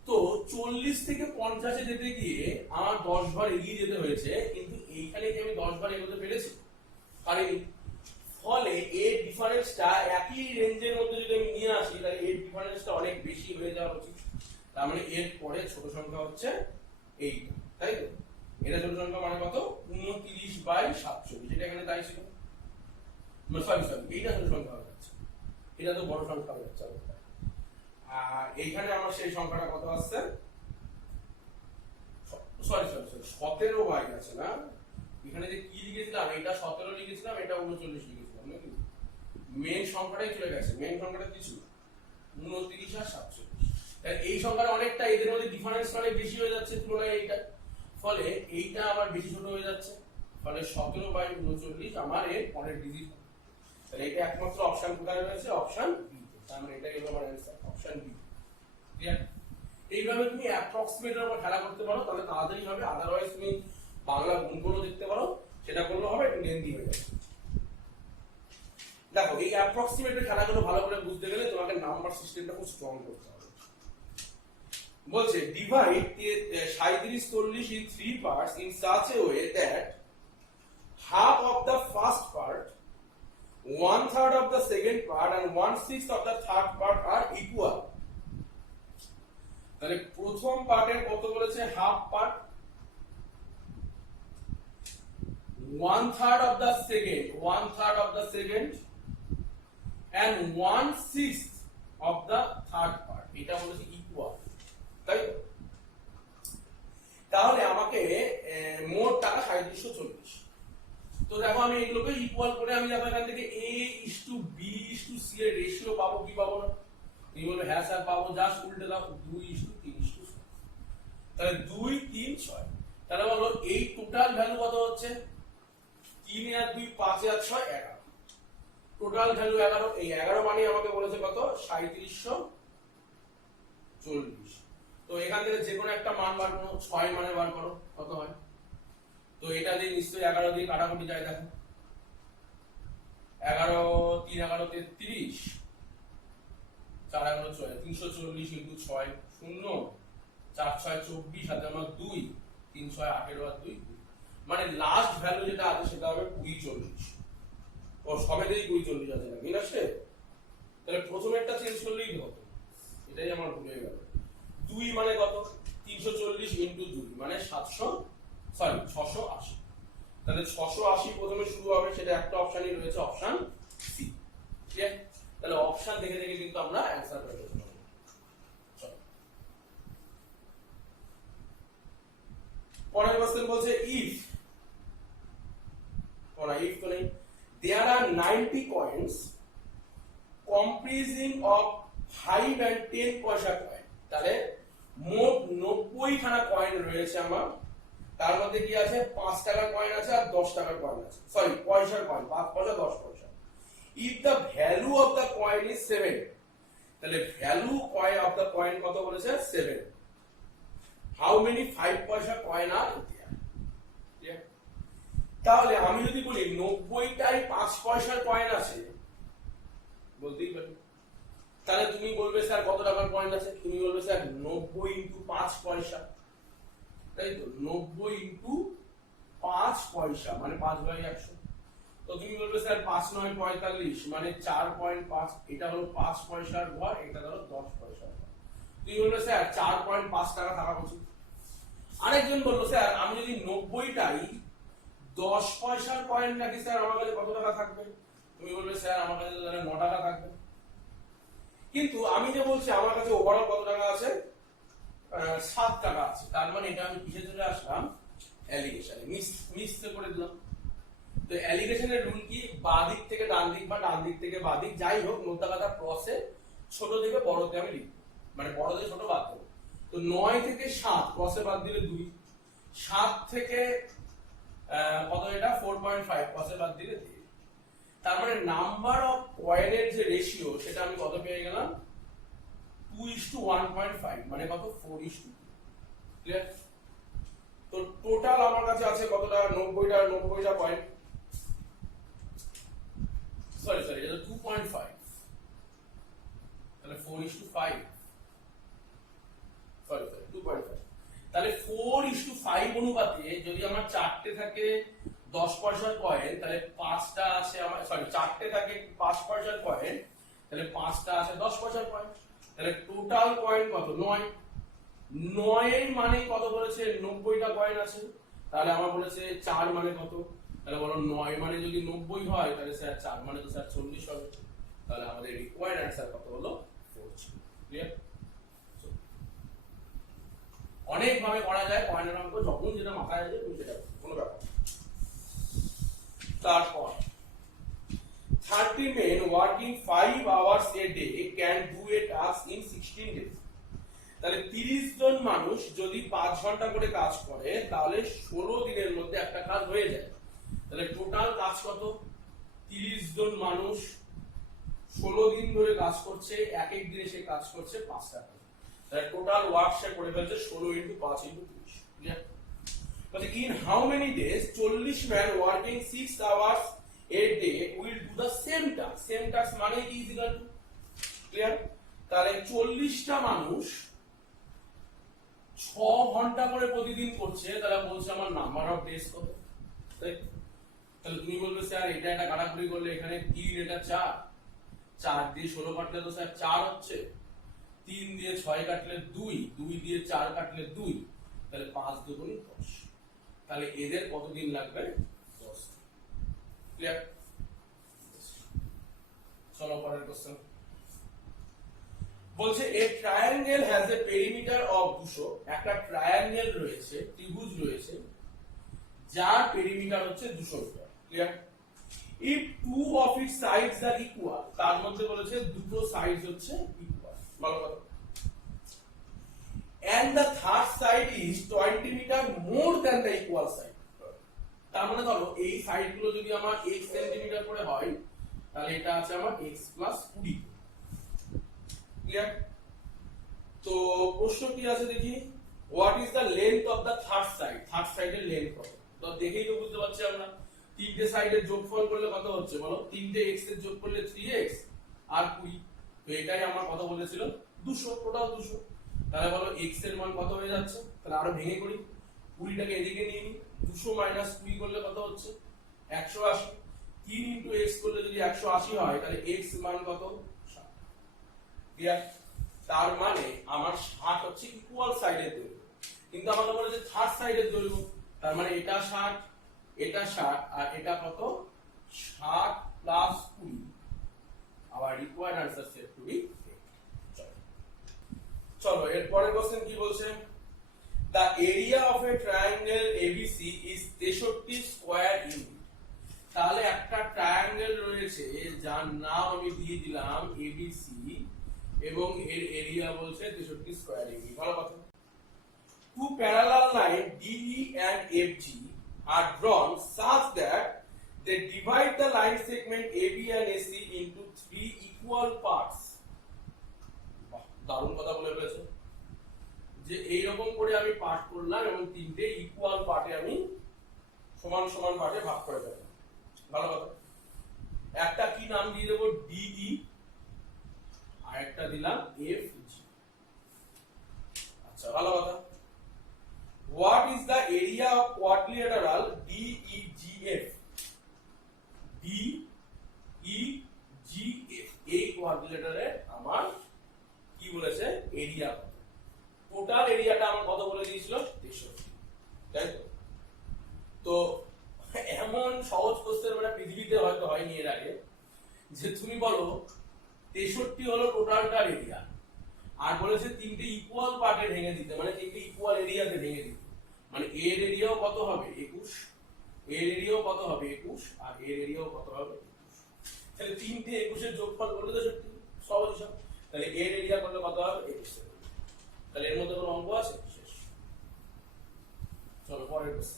তো 40 থেকে 50 এ যেতে গিয়ে আমার 10 বার এগিয়ে যেতে হয়েছে, কিন্তু এইখানে কি আমি 10 বার এগোতে পেরেছি? পারিনি। ফলে এর ডিফারেন্সটা একই রেঞ্জের মধ্যে যদি আমি নিয়ে আসি, তাহলে এর ডিফারেন্সটা অনেক বেশি হয়ে যাওয়া উচিত। তার মানে এর পরে ছোট সংখ্যা হচ্ছে এইটা, তাই তো? এটা ছোট সংখ্যা মানে কত? 29/47। এটা এখানে তাই ছিল। সরি, এইটা ছোট সংখ্যা হয়ে যাচ্ছে, এটা তো বড় সংখ্যা হয়ে যাচ্ছে। আর এইখানে আমার সেই সংখ্যাটা কত আসছে? সরি 17 আছে না? এখানে যে কি লিখেছিলাম, এটা 17 লিখেছিলাম, এটা 39 লিখেছিলাম নাকি? মেন সংখ্যাটাই চলে গেছে। মেন সংখ্যাটা কি ছিল? 29 আর 47। এই সংখ্যাটা অনেকটা, এদের মধ্যে ডিফারেন্স অনেক বেশি হয়ে যাচ্ছে তুলনায় এইটা। ফলে এইটা আবার বেশি ছোট হয়ে যাচ্ছে। ফলে 17/39 আমার এর পরের ডিজিট। তাহলে এটা একমাত্র অপশন কোথায় রয়েছে? অপশন বি তে। তার মানে এটাই হলো আমার आंसर, অপশন বি। ক্লিয়ার? এইভাবে তুমি অ্যাপ্রক্সিমেটের উপর খেলা করতে পারো, তাহলে তাড়াতাড়ি হবে। আদারওয়াইজ তুমি বাংলা গুণগুলো দেখতে পারো, সেটা করলে হবে, একটু লেন্দি হয়ে যাবে। দেখো এই অ্যাপ্রক্সিমেটের খেলাগুলো ভালো করে বুঝতে গেলে তোমাকে নাম্বার সিস্টেমটা খুব স্ট্রং করতে হবে। বলছে divide 37/40 in 3 parts in such a way that half of the first part, 1/3 of the second part and 1/6 of the third part are equal. তাহলে প্রথম পার্টের কত বলেছে? Half part, 1/3 of the second, 1/3 of the second and 1/6 of the third part, এটা বলেছে equal, তাই তো? তাহলে আমাকে মোট টাকা 3740। তো দেখো আমি এগুলোকে ইকুয়াল করে আমি দেখো এখান থেকে A:B:C এর রেশিও পাবো কি পাবো না? এই বলে হ্যাঁ স্যার পাবো, জাস্ট উল্টে দাও 2:3:6। তাহলে 2 3 6। তাহলে বলো এই টোটাল ভ্যালু কত হচ্ছে? 3 আর 2 5 আর 6 11। Total value 11। এই 11 মানে আমাকে বলেছে কত? 3740। তো এখান থেকে যে কোনো একটা মান বার করো, 6 মানে বার করো কত হয়। তো এটা দিয়ে নিশ্চয়ই 11 দিয়ে কাটাকুটি যায়। দেখো 11 3 11 33, 4 11 6, 340 ইনটু 6 0, 4 6 24, হাতে আমার 2, 3 6 18 আর 2 মানে লাস্ট ভ্যালু যেটা আছে সেটা হবে 20 40। ও সবেতেই 20 40 আছে নাকি না সে? তাহলে প্রথমে একটা চেঞ্জ করলেই হতো, এটাই আমার ভুল হয়ে গেল। 2 মানে কত? 340 ইনটু 2 মানে 680। তাহলে 680 প্রথমে শুরু হবে, সেটা একটা অপশনই রয়েছে, অপশন সি। ঠিক আছে? তাহলে অপশন দেখে দেখে কিন্তু আমরা অ্যানসার পেয়ে যাবো। পরের কোশ্চেন বলছে ইফ তো নেই, there are 90 coins 5 and 10 পয়সা কয়েন, তাহলে মোট 90 খানা কয়েন রয়েছে আমার। তার মধ্যে কি আছে, 5 টাকার কয়েন আছে আর 10 টাকার কয়েন আছে, সরি পয়সার কয়েন, 5 পয়সা 10 পয়সা। If the value of the coin is 7, তাহলে value coin of the coin কত বলেছে, 7। হাউ মেনি 5 পয়সা কয়েন আর দেয়ার? তাহলে আমি যদি বলি 90টাই 5 পয়সার কয়েন আছে, বলতেই পারি। তাহলে তুমি বলবে স্যার কত টাকার কয়েন আছে, তুমি বলবে স্যার 90 ইনটু 5 পয়সা, তাই তো, 90 ইনটু 5 পয়সা মানে 5/100। তো তুমি বলবে স্যার 5 9 45 মানে 4.5, এটা হলো 5 পয়সার ঘর, এটা হলো 10 পয়সার ঘর। তুমি বলবে স্যার 4.5 টাকা থাকা উচিত। আরেকজন বললো স্যার আমি যদি 90টাই 10 পয়সার কয়েন রাখি স্যার আমার কাছে কত টাকা থাকবে? তুমি বলবে স্যার আমার কাছে 9 টাকা থাকবে। কিন্তু আমি যে বলছি আমার কাছে ওভারঅল কত টাকা আছে, 7 টাকা আছে, তার মানে এটা আমি কিসে চলে আসলাম, অ্যালিগেশনে, মিক্সে করে দিলাম। তো অ্যালিগেশনের রুল কি, বাঁ দিক থেকে ডান দিক বা ডান দিক থেকে বাঁ দিক, যাই হোক মোদ্দা কথা ক্রসে ছোট থেকে বড়তে আমি লিখব, মানে বড় থেকে ছোট বাদ দেবো। তো 9 থেকে 7 ক্রসে বাদ দিলে 2, 7 থেকে কত, এটা 4.5 ক্রসে বাদ দিলে 3। তার মানে নাম্বার অফ কয়েনের যে রেশিও সেটা আমি কত পেয়ে গেলাম, 2:1.5, মানে কত, 4:2। ক্লিয়ার? তো টোটাল আমার কাছে আছে কতটা, 90টা পয়েন্ট, সরি এটা 2.5, তাহলে 4:5, সরি 2.5, তাহলে 4:5 অনুপাতে যদি আমার 4টে থাকে 10 পয়সার কয়েন, তাহলে 5টা আছে আমার, সরি 4টে থাকে 5 পয়সার কয়েন, তাহলে 5টা আছে 10 পয়সার কয়েন, তাহলে টোটাল কয়েন কত, 9। 9 মানে কত বলেছে, 90টা কয়েন আছে, তাহলে আমার বলেছে 4 মানে কত, তাহলে বলো 9 মানে যদি 90 হয় তাহলে স্যার 4 মানে তো স্যার 40 হবে, তাহলে আমাদের রিকোয়ার্ড অ্যানসার কত হলো, 4 ছিল। ক্লিয়ার? অনেক ভাবে করা যায় কয়েনের অঙ্ক, যখন যেটা মাথায় আসে তুমি সেটা কোনো ব্যাপার। তারপর 30 men working 5 hours a day can do a task in 16 days, তাহলে 30 জন মানুষ যদি 5 ঘন্টা করে কাজ করে তাহলে 16 দিনের মধ্যে একটা কাজ হয়ে যায়। তাহলে টোটাল কাজ কত, 30 জন মানুষ 16 দিন ধরে কাজ করছে, এক এক দিনে সে কাজ করছে 5টা কাজ, তাহলে টোটাল ওয়ার্ক সে করে ফেলছে 16 × 5 × 30। ক্লিয়ার? তাহলে in how many days 40 man working 6 hours a day will do the same task, same task মানে কি ইকুয়াল টু, ক্লিয়ার? তাহলে 40টা মানুষ 6 ঘন্টা করে প্রতিদিন করছে, তাহলে বলছে আমার নাম্বার অফ ডেজ কত, তাহলে তুমি বলবে স্যার এটা একটা কাটাকুটি করলে এখানে 3 এটা 4, 4 দিয়ে 16 কাটলে তো স্যার 4 হচ্ছে, 3 দিয়ে 6 কাটলে 2, 2 দিয়ে 4 কাটলে 2, তাহলে 5 × 2 = 10, তাহলে এদের কতদিন লাগবে, 10। ক্লিয়ার? চলো পরের কোশ্চেন। বলছে a triangle has a perimeter of 200, একটা ট্রায়াঙ্গেল রয়েছে, ত্রিভুজ রয়েছে যার পেরিমিটার হচ্ছে 200 metre. Clear? If two of its sides are equal, তার মধ্যে বলেছে দুটো সাইডস হচ্ছে ইকুয়াল, ভালো কথা, and the third side is 20 meter more than the equal side, তার মানে ধরো এই সাইড গুলো যদি আমার x সেন্টিমিটার করে হয় তাহলে এটা আছে আমার x + 20। ক্লিয়ার? তো প্রশ্ন কি আছে দেখি, what is the length of the third side, third সাইডের লেন্থ কত? তো দেখেই তো বুঝতে পারছি আমরা, তিনটে সাইডের যোগফল করলে কত হচ্ছে বলো, তিনটে x এর যোগ করলে 3x আর 20, তো এটাই আমার কত বলেছিল, 200, টোটাল 200। তাহলে বলো x এর মান কত হয়ে যাচ্ছে, তাহলে আরো ভেঙে করি, 20টাকে এদিকে নিয়ে নিই, 200 - 20 করলে কত হচ্ছে, 180, 3 × x করলে যদি 180 হয় তাহলে x মান কত, 60। ক্লিয়ার? তার মানে আমার 60 হচ্ছে ইকুয়াল সাইডের দৈর্ঘ্য, কিন্তু আমাকে বলেছে থার্ড সাইডের দৈর্ঘ্য, তার মানে এটা 60, এটা 60 আর এটা কত, 60 + 20, আবার required answer set to be. চলো এর পরের কোশ্চেন কি বলছে, the area of a triangle ABC is 63 square unit, তাহলে একটা ট্রায়াঙ্গেল রয়েছে যার নাম আমি দিয়ে দিলাম ABC, এবং এর এরিয়া বলছে 63 স্কয়ার ইঞ্চি। ভালো কথা। Two parallel lines DE and FG are drawn such that they divide the line segment AB and AC into three equal parts. দারুণ কথা বলে ফেলেছে যে এইরকম করে আমি পার্ট করলাম এবং তিনটে ইকুয়াল পার্টে আমি সমান সমান পার্টে ভাগ করে দেব। ভালো কথা। একটা কি নাম দিয়ে দেব ডিই আর একটা দিলাম এফজি। আচ্ছা ভালো কথা। What is the area of quadrilateral DEGF? DEGF এই কোয়াড্রিলেটারে আমার কি বলেছে এরিয়া কত। টোটাল এরিয়াটা আমার কত বলে দিয়েছিল 63, তাই তো? তো এমন সহজ কোশ্চেন মানে পৃথিবীতে হয়তো হয়নি এর আগে যে তুমি বলো 63 হলো টোটালটার এরিয়া আর বলেছে তিনটে ইকুয়াল পার্টে ভেঙে দিতে, মানে তিনটে ইকুয়াল এরিয়াতে ভেঙে দিতে, মানে এর এরিয়াও কত হবে 21, এর এরিয়াও কত হবে 21 আর এর এরিয়াও কত হবে 21। তাহলে তিনটে 21 এর যোগফল করলে তো সহজ হিসাব। তাহলে এর এরিয়া করলে কত হবে 21। তাহলে এর মধ্যে কোনো অঙ্ক আছে? শেষ। চলো পরের প্রশ্ন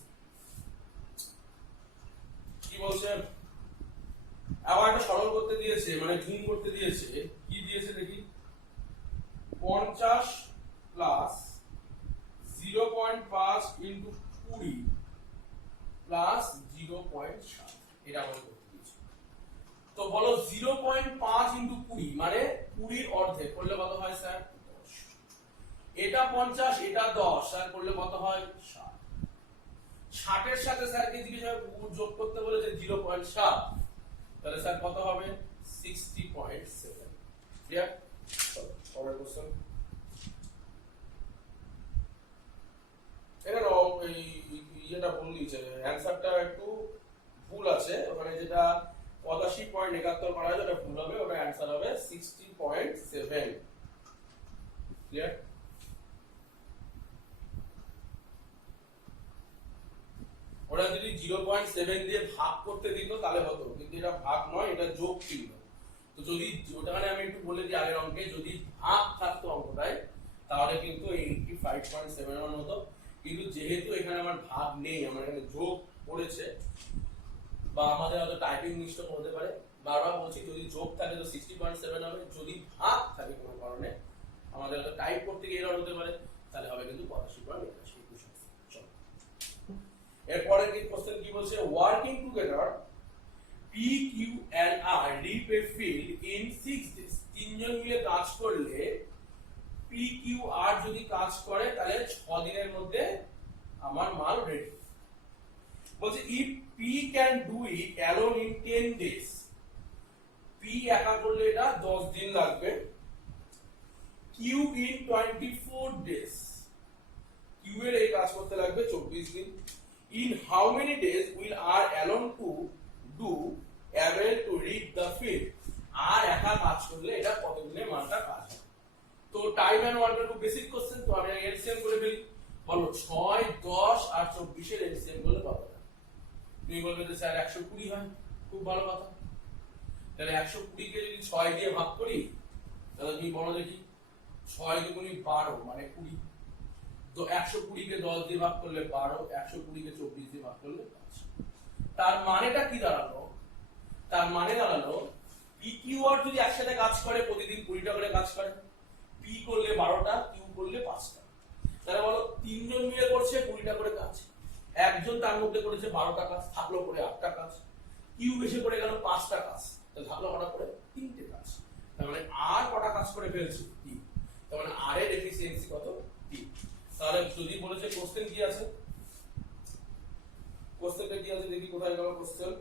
কি বলছে। আবার একটা সরল করতে দিয়েছে, মানে গুণ করতে দিয়েছে। কি দিয়েছে দেখি, 50 প্লাস 0.5 ইনটু 20 প্লাস 0.7 এটা আমরা করতে দিয়েছি। তো বলো 0.5 ইনটু 20 মানে 20 এর অর্ধেক করলে কত হয় স্যার 10। এটা 50 এটা 10 স্যার করলে কত হয় 60। 60 এর সাথে স্যারকে জিজ্ঞাসা যোগ করতে বলেছে 0.7, তাহলে স্যার কত হবে 60.7। ক্লিয়ার? চলো পরের কোশ্চেন। এখানে ইয়েটা ভুল দিয়েছে, অ্যানসারটা একটু ভুল আছে ওখানে, যেটা 85.71 করা হয় ওটা ভুল হবে, ওটা অ্যানসার হবে 60.7। ক্লিয়ার? ওরা যদি 0.7 দিয়ে ভাগ করতে দিত তাহলে হতো, কিন্তু এটা ভাগ নয়, এটা যোগ চিহ্ন। তো যদি ওটাখানে আমি একটু বলে দিই আগের অঙ্কে, যদি ভাগ থাকতো অঙ্কটায় তাহলে কিন্তু 85.71 হতো, কিন্তু যেহেতু এখানে আমার ভাগ নেই, আমার এখানে যোগ পড়েছে, বা আমাদের হয়তো টাইপিং মিস্টেক হতে পারে, বারবার বলছি যদি যোগ থাকে তো 60.7 হবে, যদি ভাগ থাকে কোনো কারণে আমাদের হয়তো টাইপ করতে গিয়ে এরর হতে পারে, তাহলে হবে কিন্তু 85.81। চলো এরপরে কি কোশ্চেন কি বলছে, working together P Q and R reap a field in 6 days. তিনজন মিলে কাজ করলে পি কিউ আর যদি কাজ করে তাহলে 6 দিনের মধ্যে আমার মাল রেডি। বলছে if P can do it alone in 10 days, P একা করলে এটা 10 দিন লাগবে। কিউ ইন 24 ডেজ, কিউ এর এই কাজ করতে লাগবে 24 দিন। In how many days will R alone to do able to reach the field? আর একা কাজ করলে এটা কত দিনে মালটা কাজ হবে। তো টাইম এন্ড ওয়ার্ক এর বেসিক কোশ্চেন, তো আমি এলসিএম করে ফেলি। বলো 6, 10 আর 24 এর এলসিএম করলে কত হয়? তুমি বলবে যে স্যার 120 হয়। খুব ভালো কথা। তাহলে 120 কে যদি 6 দিয়ে ভাগ করি তাহলে তুমি বলো দেখি 6 দুগুণে 12 মানে 20। তো 120 কে 10 দিয়ে ভাগ করলে 12, 120 কে 24 দিয়ে ভাগ করলে 5। তার মানেটা কি দাঁড়ালো? তার মানে দাঁড়ালো পি কিউ আর যদি একসাথে কাজ করে প্রতিদিন 20টা করে কাজ করে, পি করলে 12টা, কিউ করলে 5টা, তাহলে বলো তিনজন মিলে করছে 20টা করে কাজ, একজন তার মধ্যে করেছে 12টা কাজ, থাকলো করে 8টা কাজ, কিউ বেশি করে গেল 5টা কাজ, তাহলে থাকলো কটা করে 3টে কাজ। তার মানে আর কটা কাজ করে ফেলছে 3, তার মানে আর এর এফিসিয়েন্সি কত 3। তাহলে যদি বলেছে কোশ্চেন কি আছে, কোশ্চেনটা কি আছে দেখি কোথায় গেল কোশ্চেন।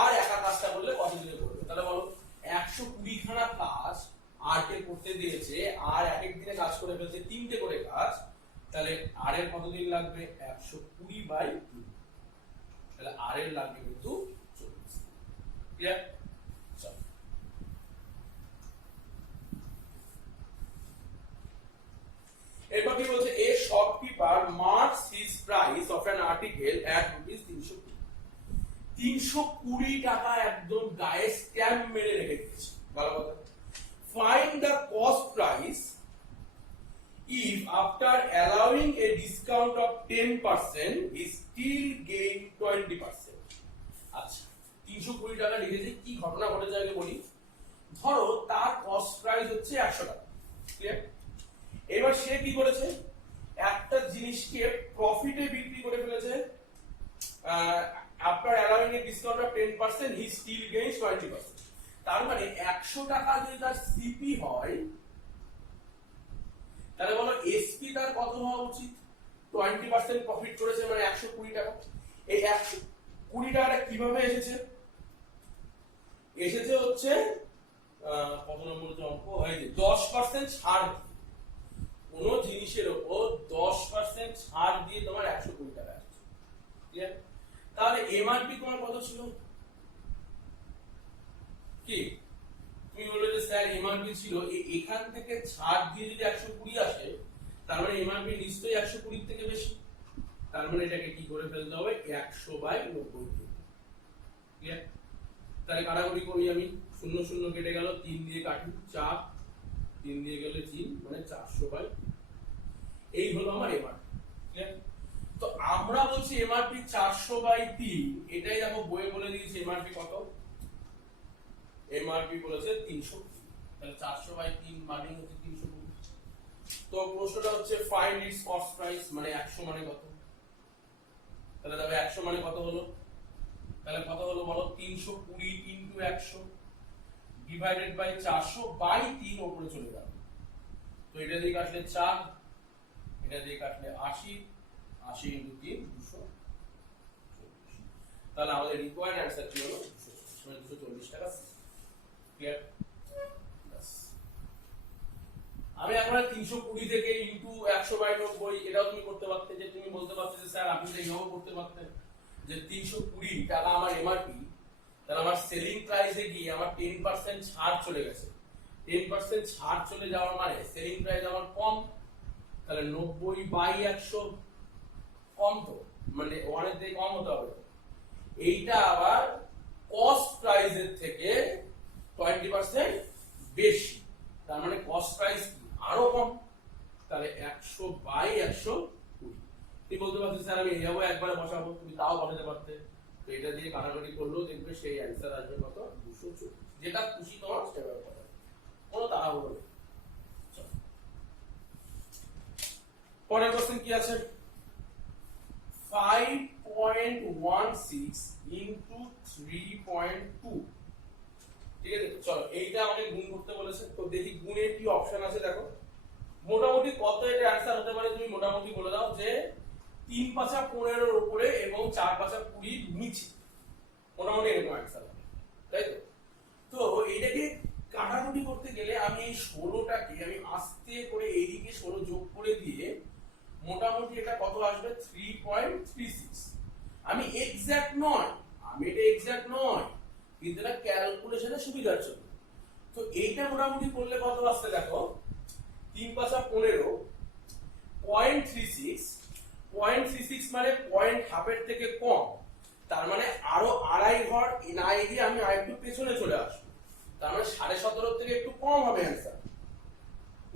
আর একা কাজটা করলে কত দিনে করবে, তাহলে বলো 120 খানা কাজ আর কে করতে দিয়েছে, আর এক এক দিনে কাজ করে ফেলছে 3টে করে কাজ, তাহলে আর এর কত দিন লাগবে 120/3, তাহলে আর এর লাগবে কিন্তু 24। ক্লিয়ার? চলো এরপর কি বলছে, a shopkeeper marks his price of an article at ₹320। 320 টাকা একদম গায়ে স্ট্যাম্প মেরে রেখে দিয়েছে। ভালো কথা। find the cost price if after allowing a discount of 10% he still gain 20%. আচ্ছা 320 টাকা লিখেছি, কি ঘটনা ঘটেছে আগে বলি। ধরো তার কস্ট প্রাইস হচ্ছে 100 টাকা, ক্লিয়ার? এবার সে কি করেছে, একটা জিনিসকে প্রফিটে বিক্রি করে ফেলেছে। After allowing a discount of 10% he still gains 20%। তার মানে 100 টাকা যদি তার সিপি হয়, তাহলে বলো এসপি তার কত হওয়া উচিত? 20% প্রফিট করেছে মানে 120 টাকা। এই 120 টাকাটা কিভাবে এসেছে? এসেছে হচ্ছে কত নম্বর অঙ্ক, এই যে 10% ছাড়, কোন জিনিসের উপর 10% ছাড় দিয়ে তোমার 120 টাকা আসছে, ক্লিয়ার? তাহলে এমআরপি তোমার কত ছিল? কি তুমি বললে যে স্যার এমআরপি ছিল, এখান থেকে ছাড় দিয়ে যদি 120 আসে, তার মানে এমআরপি নিশ্চয়ই 120 থেকে বেশি। তার মানে এটাকে কি করে ফেলতে হবে, 100/90 দিয়ে, ক্লিয়ার? তাহলে কাটাকুটি করি আমি, 0 0 কেটে গেল, 3 দিয়ে কাটি 4, 3 দিয়ে গেলে 3, মানে 400/, এই হলো আমার এমআরপি, ক্লিয়ার? তো আমরা বলছি এমআরপি 400/3, এটাই দেখো বইয়ে বলে দিয়েছে এমআরপি কত, এমআরপি বলেছে 300, তাহলে 400/3 মানে হচ্ছে 320। তো প্রশ্নটা হচ্ছে ফাইন্ড ইটস কস্ট প্রাইস, মানে 100 মানে কত? তাহলে তবে 100 মানে কত হলো, তাহলে কত হলো বলো, 320 ইনটু 100 ডিভাইডেড বাই 400/3 উপরে চলে যাবে। তো এটা দিয়ে কাটলে 4, এটা দিয়ে কাটলে 80, 80 ইনটু 3 240। তাহলে আমাদের রিকোয়ার্ড অ্যানসার কি হলো, 240 টাকা, ক্লিয়ার? আমি আমরা 320 থেকে ইনটু 100/90, এটাও তুমি করতে পারতে, যে তুমি বলতে পারতে যে স্যার আপনি এইভাবে করতে পারতেন যে 320 টাকা আমার এমআরপি, তাহলে আমার সেলিং প্রাইসে গিয়ে আমার 10% ছাড় চলে গেছে। 10% ছাড় চলে যাওয়ার মানে সেলিং প্রাইস আমার কম, তাহলে 90/100 কম, তো মানে 1 এর থেকে কম হতে হবে। এইটা আবার কস্ট প্রাইসের থেকে 20% বেশি, তার মানে কস্ট প্রাইস আরো কম, তাহলে 100/120। তুই বলতে পারছিস স্যার আমি এইভাবে একবারে বসাবো, তুমি তাও বসাতে পারতে। তো এটা দিয়ে কাটাকাটি করলেও দেখবে সেই অ্যান্সার আসবে কত, 240। যেটা খুশি তোমার সেভাবে কথা, কোনো তাড়াহুড়ো নেই। পরের কোশ্চেন কি আছে, 5.16 ইনটু 3.2, ঠিক আছে? চলো এইটা আমাকে গুণ করতে বলেছে, তো দেখি গুণের কি অপশন আছে। দেখো মোটামুটি কত এটা অ্যানসার হতে পারে, তুমি মোটামুটি বলে দাও যে 3 5 15 এর উপরে এবং 4 5 20 নিচে, মোটামুটি এরকম অ্যানসার হবে, তাই তো? তো এইটাকে কাটাকুটি করতে গেলে আমি এই 16টাকে আমি আস্তে করে এইদিকে 16 যোগ করে দিয়ে মোটামুটি এটা কত আসবে, 3.36। আমি এক্সাক্ট নয়, কিন্তু এটা ক্যালকুলেশনের সুবিধার জন্য। তো এইটা মোটামুটি করলে কত আসছে দেখো, 3 5 15, 0.36 মানে পয়েন্ট হাফের থেকে কম, তার মানে আরো আড়াই ঘর না এগিয়ে আমি আরেকটু পেছনে চলে আসবো, তার মানে 17.5 থেকে একটু কম হবে অ্যান্সার।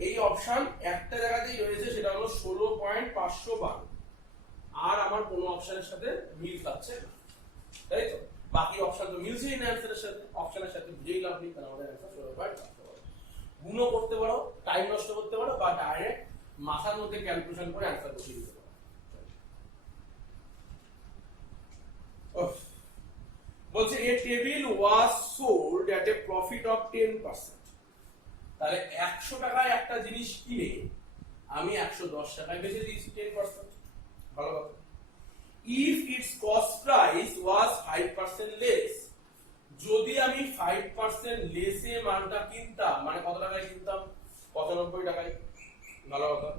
এই অপশন একটা জায়গাতেই রয়েছে, সেটা হলো 16.512, আর আমার কোনো অপশনের সাথে মিল খাচ্ছে না, তাই তো? বাকি অপশন তো মিলছেই না অ্যান্সারের সাথে, অপশনের সাথে বুঝেই লাভ নেই, কারণ আমাদের অ্যান্সার 16.512। গুণও করতে পারো, টাইম নষ্ট করতে পারো, বা ডাইরেক্ট মাথার মধ্যে ক্যালকুলেশন করে অ্যান্সার বসিয়ে দিতে পারো। বলছে a table was sold at a profit of 10%। তাহলে 100 টাকায় একটা জিনিস কিনে আমি 110 টাকায় বেচে দিয়েছি 10%, ভালো কথা। If it's cost price was 5% less, যদি আমি 5% লেসে মালটা কিনতাম, মানে কত টাকায় কিনতাম, 95 টাকায়, ভালো কথা।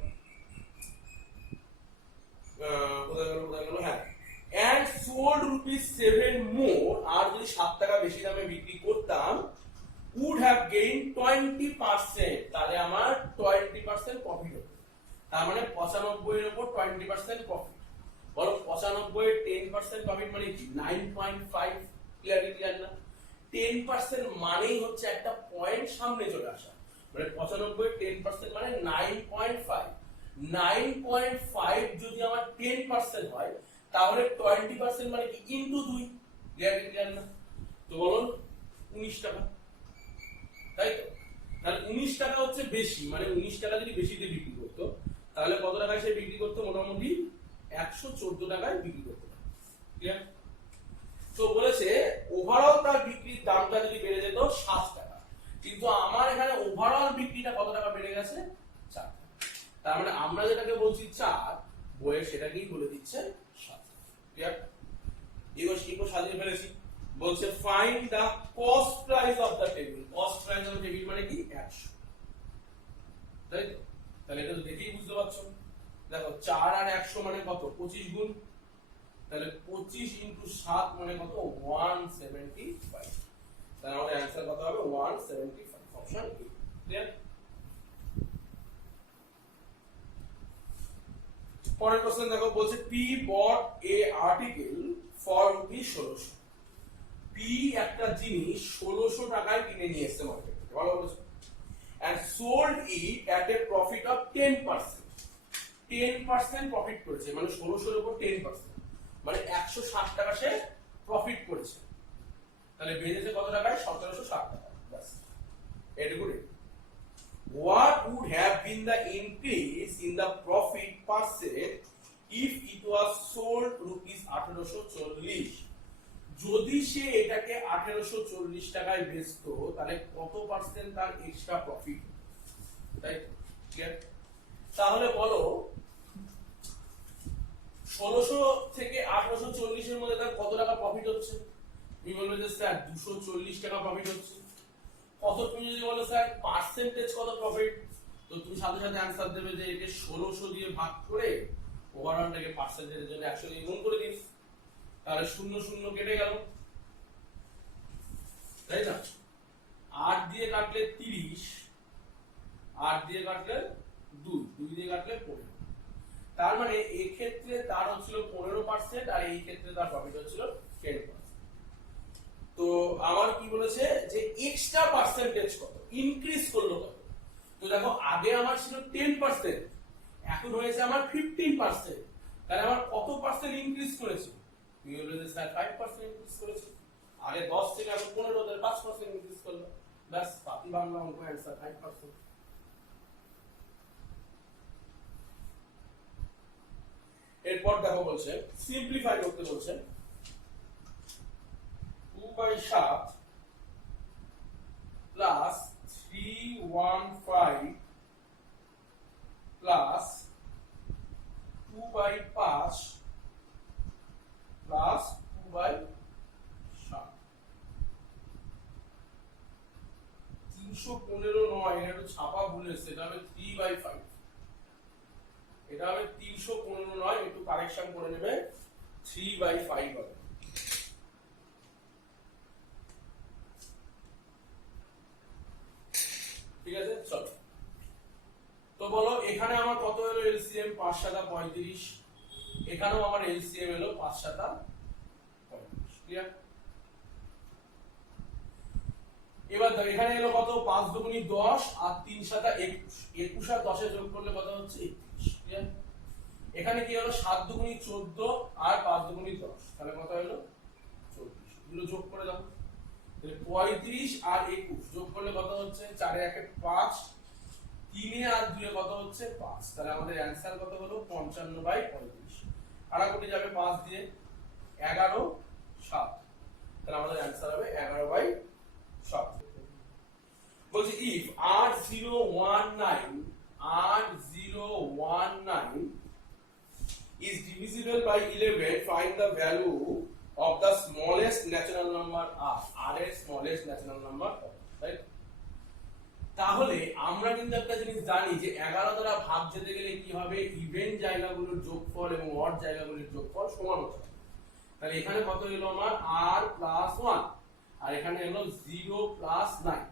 কোথায় গেল, হ্যাঁ, and sold ₹7 more, আর যদি 7 টাকা বেশি দামে বিক্রি করতাম, would have gained 20%, তাহলে আমার 20% প্রফিট হতো। তার মানে 95 এর উপর 20% প্রফিট, বলো 95 এর 10% প্রফিট মানে কি, 9.5, ক্লিয়ার না? 10% মানেই হচ্ছে একটা পয়েন্ট সামনে চলে আসা, মানে 95 10% মানে 9.5 9.5 যদি আমার 10% হয় তাহলে 20% মানে কি ইনটু 2 ক্লিয়ার না? তো বলুন 19 টাকা, তাই তো? তাহলে 19 টাকা হচ্ছে বেশি, মানে 19 টাকা যদি বেশিতে বিক্রি করতো তাহলে কত টাকায় সে বিক্রি করতো? মোটামুটি 114 টাকায় বিক্রি করতো। ক্লিয়ার? তো বলেছে ওভারঅল তার বিক্রির দামটা যদি বেড়ে যেত 7 টাকা, কিন্তু আমার এখানে ওভারঅল বিক্রিটা কত টাকা বেড়ে গেছে? 4 টাকা। তার মানে আমরা যেটাকে বলছি 4, বইয়ে সেটাকেই বলে দিচ্ছে 7। ক্লিয়ার? এগুলো সাজিয়ে ফেলেছি। বলছে find the cost price of the table. Cost price of table মানে কি? 100, তাই তো? তাহলে এটা তো দেখেই বুঝতে পারছো। দেখো 4 আর 100 মানে কত? 25 গুণ, তাহলে 25 ইনটু 7 মানে কত? 175। তাহলে আমাদের অ্যানসার কত হবে? 175, অপশন এ। ক্লিয়ার? পরের কোশ্চেন দেখো, বলছে P bought an article for rupees 1600। P একটা জিনিস 1600 টাকায় কিনে নিয়ে এসেছে মার্কেট থেকে, ভালো বলেছে, and sold it at a profit of 10%। 10% profit করেছে, মানে 1600 এর উপর 10%, মানে 160 টাকা সে প্রফিট করেছে। তাহলে বেড়েছে কত টাকায়? 1760 টাকা। বাস এটুকু। What would have been the increase in the profit per set if it was sold rupees 1840? যদি সে এটাকে 1840 টাকায় বেচতো তাহলে কত পার্সেন্ট তার এক্সট্রা প্রফিট? তাই ক্লিয়ার? তাহলে বলো 1600 থেকে 1840 এর মধ্যে তার কত টাকা প্রফিট হচ্ছে? তুমি বলবে যে স্যার 240 টাকা প্রফিট হচ্ছে। কত? তুমি যদি বলো স্যার পার্সেন্টেজ কত প্রফিট, তো তুমি সাথে সাথে অ্যানসার দেবে যে একে 1600 দিয়ে ভাগ করে ওভারঅলটাকে পার্সেন্টেজের জন্য 100 দিয়ে গুণ করে দিস, তাহলে 0 0 কেটে গেল, তাই না? 8 দিয়ে কাটলে 30, 8 দিয়ে কাটলে 2, 2 দিয়ে কাটলে 15। তার মানে এই ক্ষেত্রে তার হচ্ছিল 15% আর এই ক্ষেত্রে তার প্রফিট হচ্ছিল 10%। তো আমার কি বলেছে যে এক্সট্রা পার্সেন্টেজ কত, ইনক্রিজ করলো কত? তো দেখো আগে আমার ছিল 10%, এখন হয়েছে আমার 15%, তাহলে আমার কত পার্সেন্ট ইনক্রিজ করেছে? তুমি বলবে যে স্যার 5% ইনক্রিজ করেছে। আগে 10 থেকে এখন 15, তাহলে 5% ইনক্রিজ করলো। ব্যাস, পাতি বাংলা অঙ্ক অ্যানসার 5%। এরপর দেখো বলছে সিম্পলিফাই করতে বলছে। 2/7 প্লাস 315 প্লাস 2/5 প্লাস 2/7। 315 নয়, এটা একটু ছাপা ভুল এসেছে, এটা হবে 3/5। এটা হবে 315 নয়, একটু কারেকশন করে নেবে, 3/5 হবে। ঠিক আছে, চলো। তো বলো এখানে আমার কত হলো এলসিএম? 5 7 35, এখানেও আমার এলসিএম হলো 5 7 35। ক্লিয়ার? এবার দেখো এখানে এলো কত? 5 দুগুনি 10 আর 3 7 21, 21 আর 10 এ যোগ করলে কত হচ্ছে? 31। ক্লিয়ার? এখানে কি হলো? 7 দুগুনি 14 আর 5 দুগুনি 10, তাহলে কত হলো? 24। এগুলো যোগ করে দাও, তাহলে 35 আর 21 যোগ করলে কত হচ্ছে? 4 এ 1 5, 3 এ আর 2 এ কত হচ্ছে? 5। তাহলে আমাদের অ্যানসার কত হলো? 55/35। কাটাকুটি যাবে 5 দিয়ে, 11 7, তাহলে আমাদের অ্যানসার হবে 11/7। বলছি if R019 is divisible by 11, find the value of the smallest natural number R. R এর smallest natural number, রাইট? তাহলে আমরা কিন্তু একটা জিনিস জানি যে 11 দ্বারা ভাগ যেতে গেলে কি হবে? ইভেন জায়গাগুলোর যোগফল এবং অড জায়গাগুলোর যোগফল সমান হতে হবে। তাহলে এখানে কত হলো আমার? R + 1, আর এখানে হলো 0 + 9।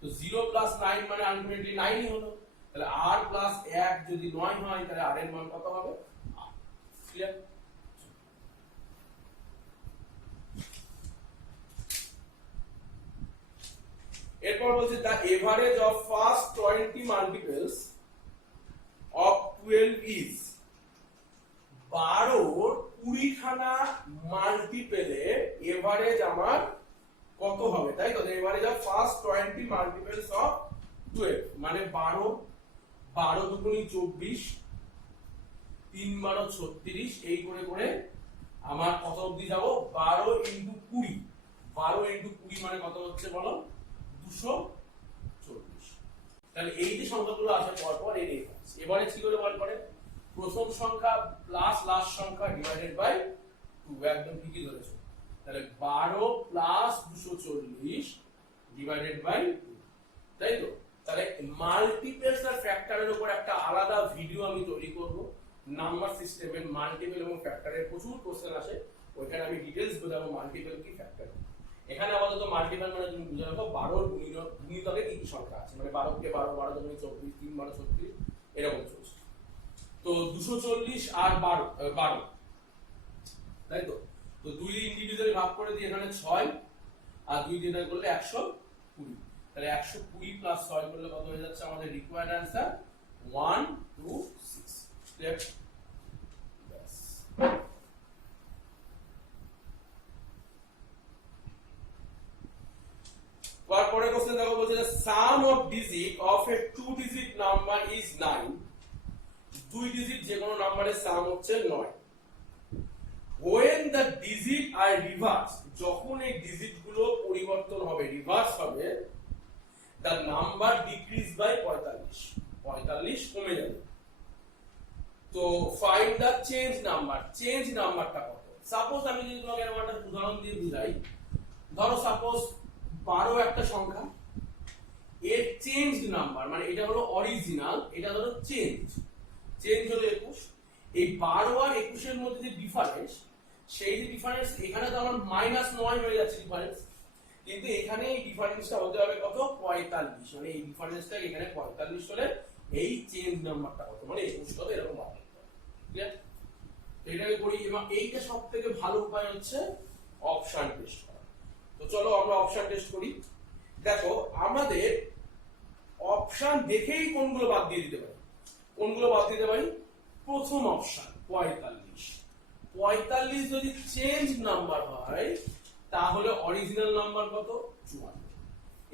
তো 0 + 9 মানে আলটিমেটলি 9ই হলো। তাহলে R + 1 যদি 9 হয় তাহলে R এর মান কত হবে? 8। ক্লিয়ার? এরপর বলছে the average of first 20 multiples of 12 is 12 20 খানা মাল্টিপলে এভারেজ আমার কত হবে, তাই তো? Average of first 20 multiples of 12 মানে 12 12 দুগুণে 24 3 12 36 এই করে করে আমার কত অবধি যাব? 12 ইনটু 20 12 ইনটু 20 মানে কত হচ্ছে বলো? 240। তাহলে এই যে সংখ্যাগুলো আসে পর পর এর এভারেজ কি করে বল করে? প্রথম সংখ্যা প্লাস লাস্ট সংখ্যা ডিভাইডেড বাই 2, একদম ঠিকই ধরেছো। তাহলে 12 প্লাস 240 ডিভাইডেড বাই 2, তাই তো? তাহলে মাল্টিপলস আর ফ্যাক্টরের উপর একটা আলাদা ভিডিও আমি তৈরি করব। নাম্বার সিস্টেমের মাল্টিপল এবং ফ্যাক্টরের প্রচুর কোশ্চেন আসে, ওইখানে আমি ডিটেইলস বোঝাবো মাল্টিপল কি ফ্যাক্টর। এখানে আপাতত মাল্টিপল মানে তুমি বুঝে রাখো 12 এর গুণিতকে কি কি সংখ্যা আছে, মানে 12 কে 12 12 দুগুণে 24 3 12 36 এরকম চলছে। তো 240 আর 12 তাই তো? তো 2 ইন্ডিভিজুয়ালি ভাগ করে দিই, এখানে 6 আর 2 দিয়ে ভাগ করলে 120। তাহলে 120 প্লাস 6 করলে কত হয়ে যাচ্ছে আমাদের রিকোয়ার্ড आंसर? 126। স্টেপ ব্যাস। পরের কোশ্চেন দেখো, বলছে যে sum of digit of a 2 digit number is 9। 2 digit যে কোনো নাম্বারের সাম হচ্ছে 9। when the digit are reversed, যখন এই ডিজিট গুলো পরিবর্তন হবে, রিভার্স হবে, the number decrease by 45 কমে যাবে। তো find the change number, change নাম্বারটা কত? সাপোজ আমি যদি তোমাকে এরকম একটা উদাহরণ দিয়ে বুঝাই, ধরো সাপোজ 12 একটা সংখ্যা, এর চেঞ্জ নাম্বার মানে এটা হলো অরিজিনাল, এটা হলো চেঞ্জ হলো 21। এই 12 আর 21 এর মধ্যে যে ডিফারেন্স, সেই যে ডিফারেন্স এখানে তো আমার -9 হয়ে যাচ্ছে ডিফারেন্স, কিন্তু এখানে এই ডিফারেন্সটা হতে হবে কত? 45। মানে এই ডিফারেন্সটা এখানে 45 হলে এই চেঞ্জ নাম্বারটা কত, মানে 21 হবে, এরকম ভাবে। ক্লিয়ার? এটাকে করি, এবং এইটা সবথেকে ভালো উপায় হচ্ছে অপশন টেস্ট করা। তো চলো আমরা অপশন টেস্ট করি। দেখো আমাদের অপশন দেখেই কোনগুলো বাদ দিয়ে দিতে পারি। কোনগুলো বাদ দিতে পারি? প্রথম অপশন 45 যদি চেঞ্জ নাম্বার হয় তাহলে অরিজিনাল নাম্বার কত? 54।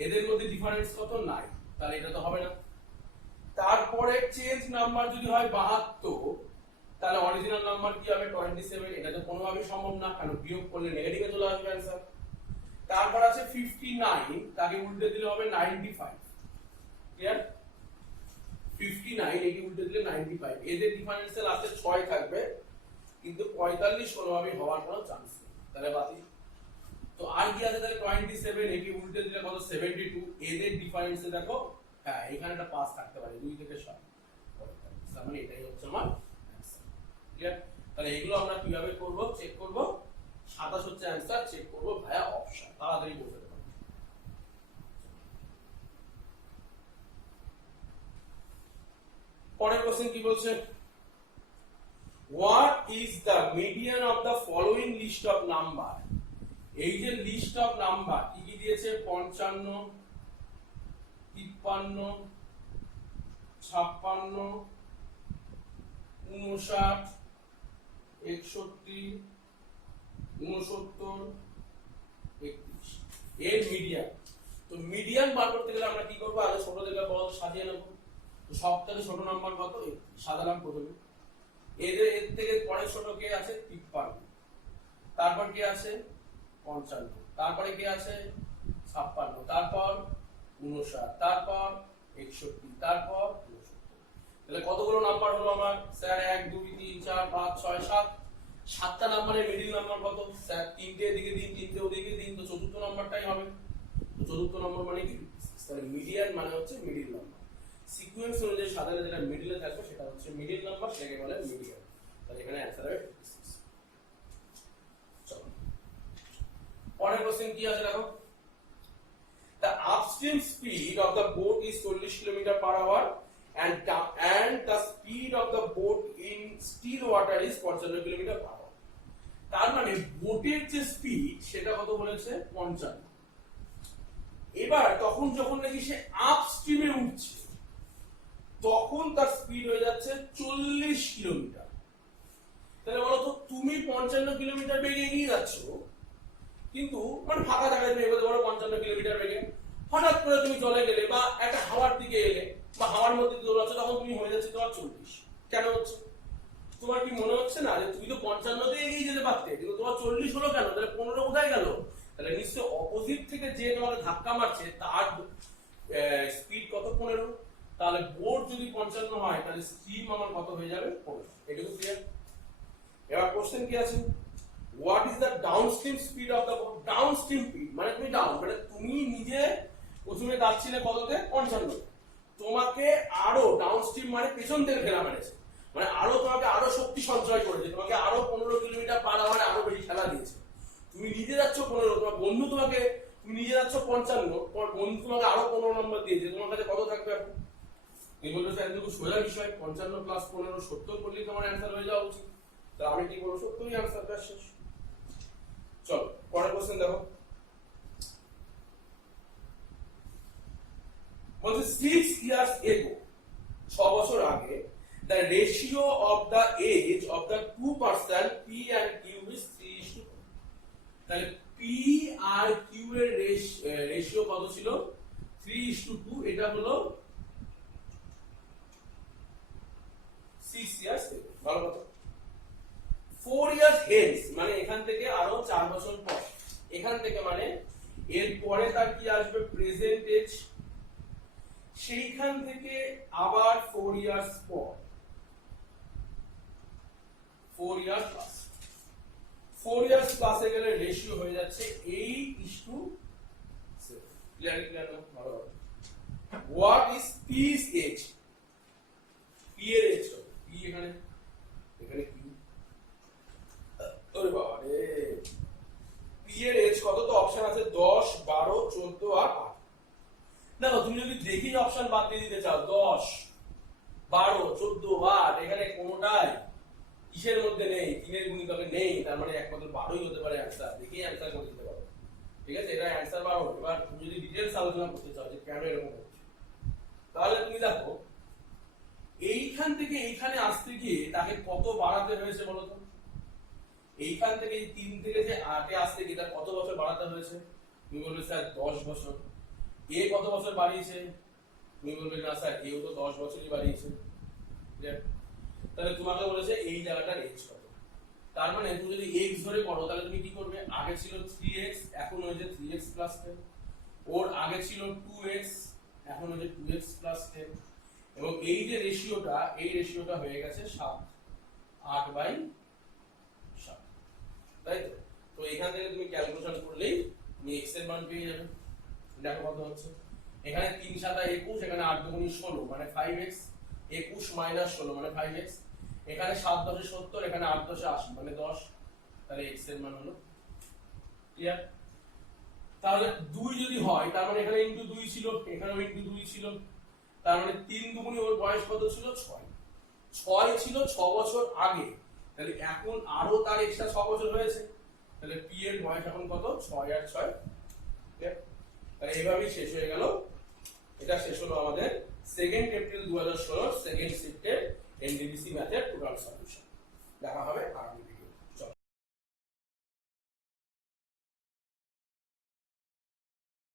এদের মধ্যে ডিফারেন্স কত? 9, তাহলে এটা তো হবে না। তারপরে চেঞ্জ নাম্বার যদি হয় 72, তাহলে অরিজিনাল নাম্বার কি হবে? 27। এটা তো কোনোভাবেই সম্ভব না, কারণ বিয়োগ করলে নেগেটিভে চলে আসবে आंसर। তারপর আছে 59, তাকে উল্টে দিলে হবে 95। ক্লিয়ার? 59 একে উল্টে দিলে 95। এদের ডিফারেন্সে লাস্টে 6 থাকবে, কিন্তু 45 কোনোভাবেই হওয়ার কোনো চান্স নেই, তাহলে বাতিল। তো আর কি আছে? তাহলে 27 একে উল্টে দিলে কত? 72। এদের ডিফারেন্সে দেখো, হ্যাঁ এখানে একটা পাস থাকতে পারে, 2 থেকে 7, মানে এটাই হচ্ছে আমার आंसर। ক্লিয়ার? তাহলে এগুলো আমরা কিভাবে করব? চেক করব। 27 হচ্ছে आंसर, চেক করব ভায়া অপশন, তাড়াতাড়ি বলতে পারবো। পরের কোশ্চেন কি বলছে? What is the median of the following list of number? এই যে লিস্ট অফ নাম্বার কি কি দিয়েছে? 55 53 56 59 61 69 31 এর মিডিয়ান। তো মিডিয়ান বার করতে গেলে আমরা কি করব? আগে ছোট থেকে বড় সাজিয়ে নেব। তো সবথেকে ছোট নাম্বার কত? সাজালাম প্রথমে। এর থেকে পরের ছোট কে আছে? 53। তারপর কি আছে? 55। তারপরে কি আছে? 56। তারপর 59। তারপর 61। তারপর 69। তাহলে কতগুলো নাম্বার হলো আমার? স্যার 1 2 3 4 5 6 7। 7টা নাম্বারের মিডল নাম্বার কত? স্যার 3টে এদিকে দিন, 3টে ওদিকে দিন, তো চতুর্থ নাম্বারটাই হবে। তো চতুর্থ নাম্বার মানে কি? তাহলে মিডিয়ান মানে হচ্ছে মিডল নাম্বার। সিকোয়েন্স অনুযায়ী সাধারণত যেটা মিডলে থাকবে সেটা হচ্ছে মিডল নাম্বার, সেটাকে বলে মিডিয়ান। তাহলে এখানে आंसर হবে 56। চলো পরের কোশ্চেন কি আছে দেখো। The upstream speed of the boat is 40 km/h and the speed of the boat in still water is 55 km/h. তার মানে বোটের যে স্পিড সেটা কত বলেছে? 55। এবার তখন যখন নাকি সে আপ স্ট্রিমে উঠছে তখন তার স্পিড হয়ে যাচ্ছে 40 কিলোমিটার। তাহলে বলো তো তুমি 55 কিলোমিটার বেগে এগিয়ে যাচ্ছ, কিন্তু মানে ফাঁকা জায়গায় তুমি এগোতে পারো 55 কিলোমিটার বেগে, হঠাৎ করে তুমি চলে গেলে বা একটা হাওয়ার দিকে এলে বা হাওয়ার মধ্যে দৌড়াচ্ছ, তখন তুমি হয়ে যাচ্ছে তোমার 40। কেন হচ্ছে? তোমার কি মনে হচ্ছে না যে তুমি তো 55 তে এগিয়ে যেতে পারতে, কিন্তু তোমার 40 হলো কেন? তাহলে 15 কোথায় গেল? তাহলে নিশ্চয় অপোজিট থেকে যে তোমাকে ধাক্কা মারছে তার স্পিড কত? 15। তাহলে বোর্ড যদি 55 হয় তাহলে স্ট্রিম আমার কত হয়ে যাবে? 15। এটুকু ক্লিয়ার? এবার কোশ্চেন কি আছে, what is the downstream speed of the boat? Downstream speed মানে তুমি ডাউন, মানে তুমি নিজে প্রথমে যাচ্ছিলে কততে? 55। তোমাকে আরো ডাউনস্ট্রিম মানে পেছন থেকে ঠেলা মেরেছে, মানে আরো তোমাকে আরো শক্তি সঞ্চয় করেছে, তোমাকে আরো 15 কিলোমিটার পার আওয়ারে আরো বেশি ঠেলা দিয়েছে। তুমি নিজে যাচ্ছ 15, তোমার বন্ধু তোমাকে, তুমি নিজে যাচ্ছ 55, তোমার বন্ধু তোমাকে আরো 15 নম্বর দিয়েছে, তোমার কাছে কত থাকবে এখন? তুমি বলছো স্যার এত সোজা বিষয়, 55 প্লাস 15 70 করলেই তোমার অ্যান্সার হয়ে যাওয়া উচিত। তা আমি কি বলবো? 70ই অ্যান্সারটা শেষ। চলো পরের কোশ্চেন দেখো, বলছে 6 years ago, 6 বছর আগে, the ratio of the age of the two person P and Q is 3:2। তাহলে P আর Q এর রেশিও কত ছিল? 3:2। এটা হলো 6 years ago। ভালো কথা। 4 years hence মানে এখান থেকে আরো 4 বছর পর, এখান থেকে মানে এর পরে তার কি আসবে? Present age. সেইখান থেকে আবার 4 years পর, 4 years প্লাস, 4 years প্লাসে গেলে রেশিও হয়ে যাচ্ছে 8:7। ক্লিয়ার? ক্লিয়ার না? ভালো হবে। What is P's age? P এর এজ কত? পি এখানে এখানে কি? ওরে বাবা রে, পি এর এজ কত? তো অপশন আছে 10, 12, 14 আর 8। দেখো তুমি যদি দেখি অপশন বাদ দিয়ে দিতে চাও 10, 12, 14, 8, এখানে কোনোটাই কিসের মধ্যে নেই? 3 এর গুণিতকে নেই, তার মানে একমাত্র 12ই হতে পারে অ্যান্সার। দেখি অ্যান্সার করে দিতে পারো। ঠিক আছে, এটা অ্যান্সার 12। এবার তুমি যদি ডিটেইলস আলোচনা করতে চাও যে কেন এরকম হচ্ছে, তাহলে তুমি দেখো এইখান থেকে এইখানে আসতে গিয়ে তাকে কত বাড়াতে হয়েছে বলো তো? এইখান থেকে 3 থেকে যে 8 এ আসতে গিয়ে তার কত বছর বাড়াতে হয়েছে? তুমি বলবে স্যার 10 বছর। এ কত বছর বাড়িয়েছে? তুমি বলবে না স্যার এও তো 10 বছরই বাড়িয়েছে। তাহলে তোমাকে বলেছে এই জায়গাটার এজ কত। তার মানে তুমি যদি x ধরে করো তাহলে তুমি কি করবে? আগে ছিল 3x, এখন হয়েছে 3x প্লাস 10। ওর আগে ছিল 2x, এখন হয়েছে 2x প্লাস 10। এবং এই যে রেশিওটা, এই রেশিওটা হয়ে গেছে 7, 8/7। তাই তো? তো এখান থেকে তুমি ক্যালকুলেশন করলেই তুমি x এর মান পেয়ে যাবে। দেখো কত হচ্ছে, এখানে 3 × 7 = 21, এখানে 8 × 2 = 16 মানে 5x, 21 - 16 মানে 5x, এখানে 7 × 10 = 70, এখানে 8 × 10 = 80 মানে 10। তাহলে x এর মান হলো। ক্লিয়ার? তাহলে 2 যদি হয় তার মানে এখানে ইনটু 2 ছিল, এখানেও ইনটু 2 ছিল, তার মানে 3 দুগুণে ওর বয়স কত ছিল? 6। 6 ছিল 6 বছর আগে, তাহলে এখন আরো তার এক্সট্রা 6 বছর হয়েছে, তাহলে p এর বয়স এখন কত? 6 আর 6। তাহলে এইভাবেই শেষ হয়ে গেল। এটা শেষ হলো আমাদের 2 এপ্রিল 2016 সেকেন্ড শিফটের এনডিবিসি ম্যাথের টোটাল সলিউশন। দেখা হবে আগামী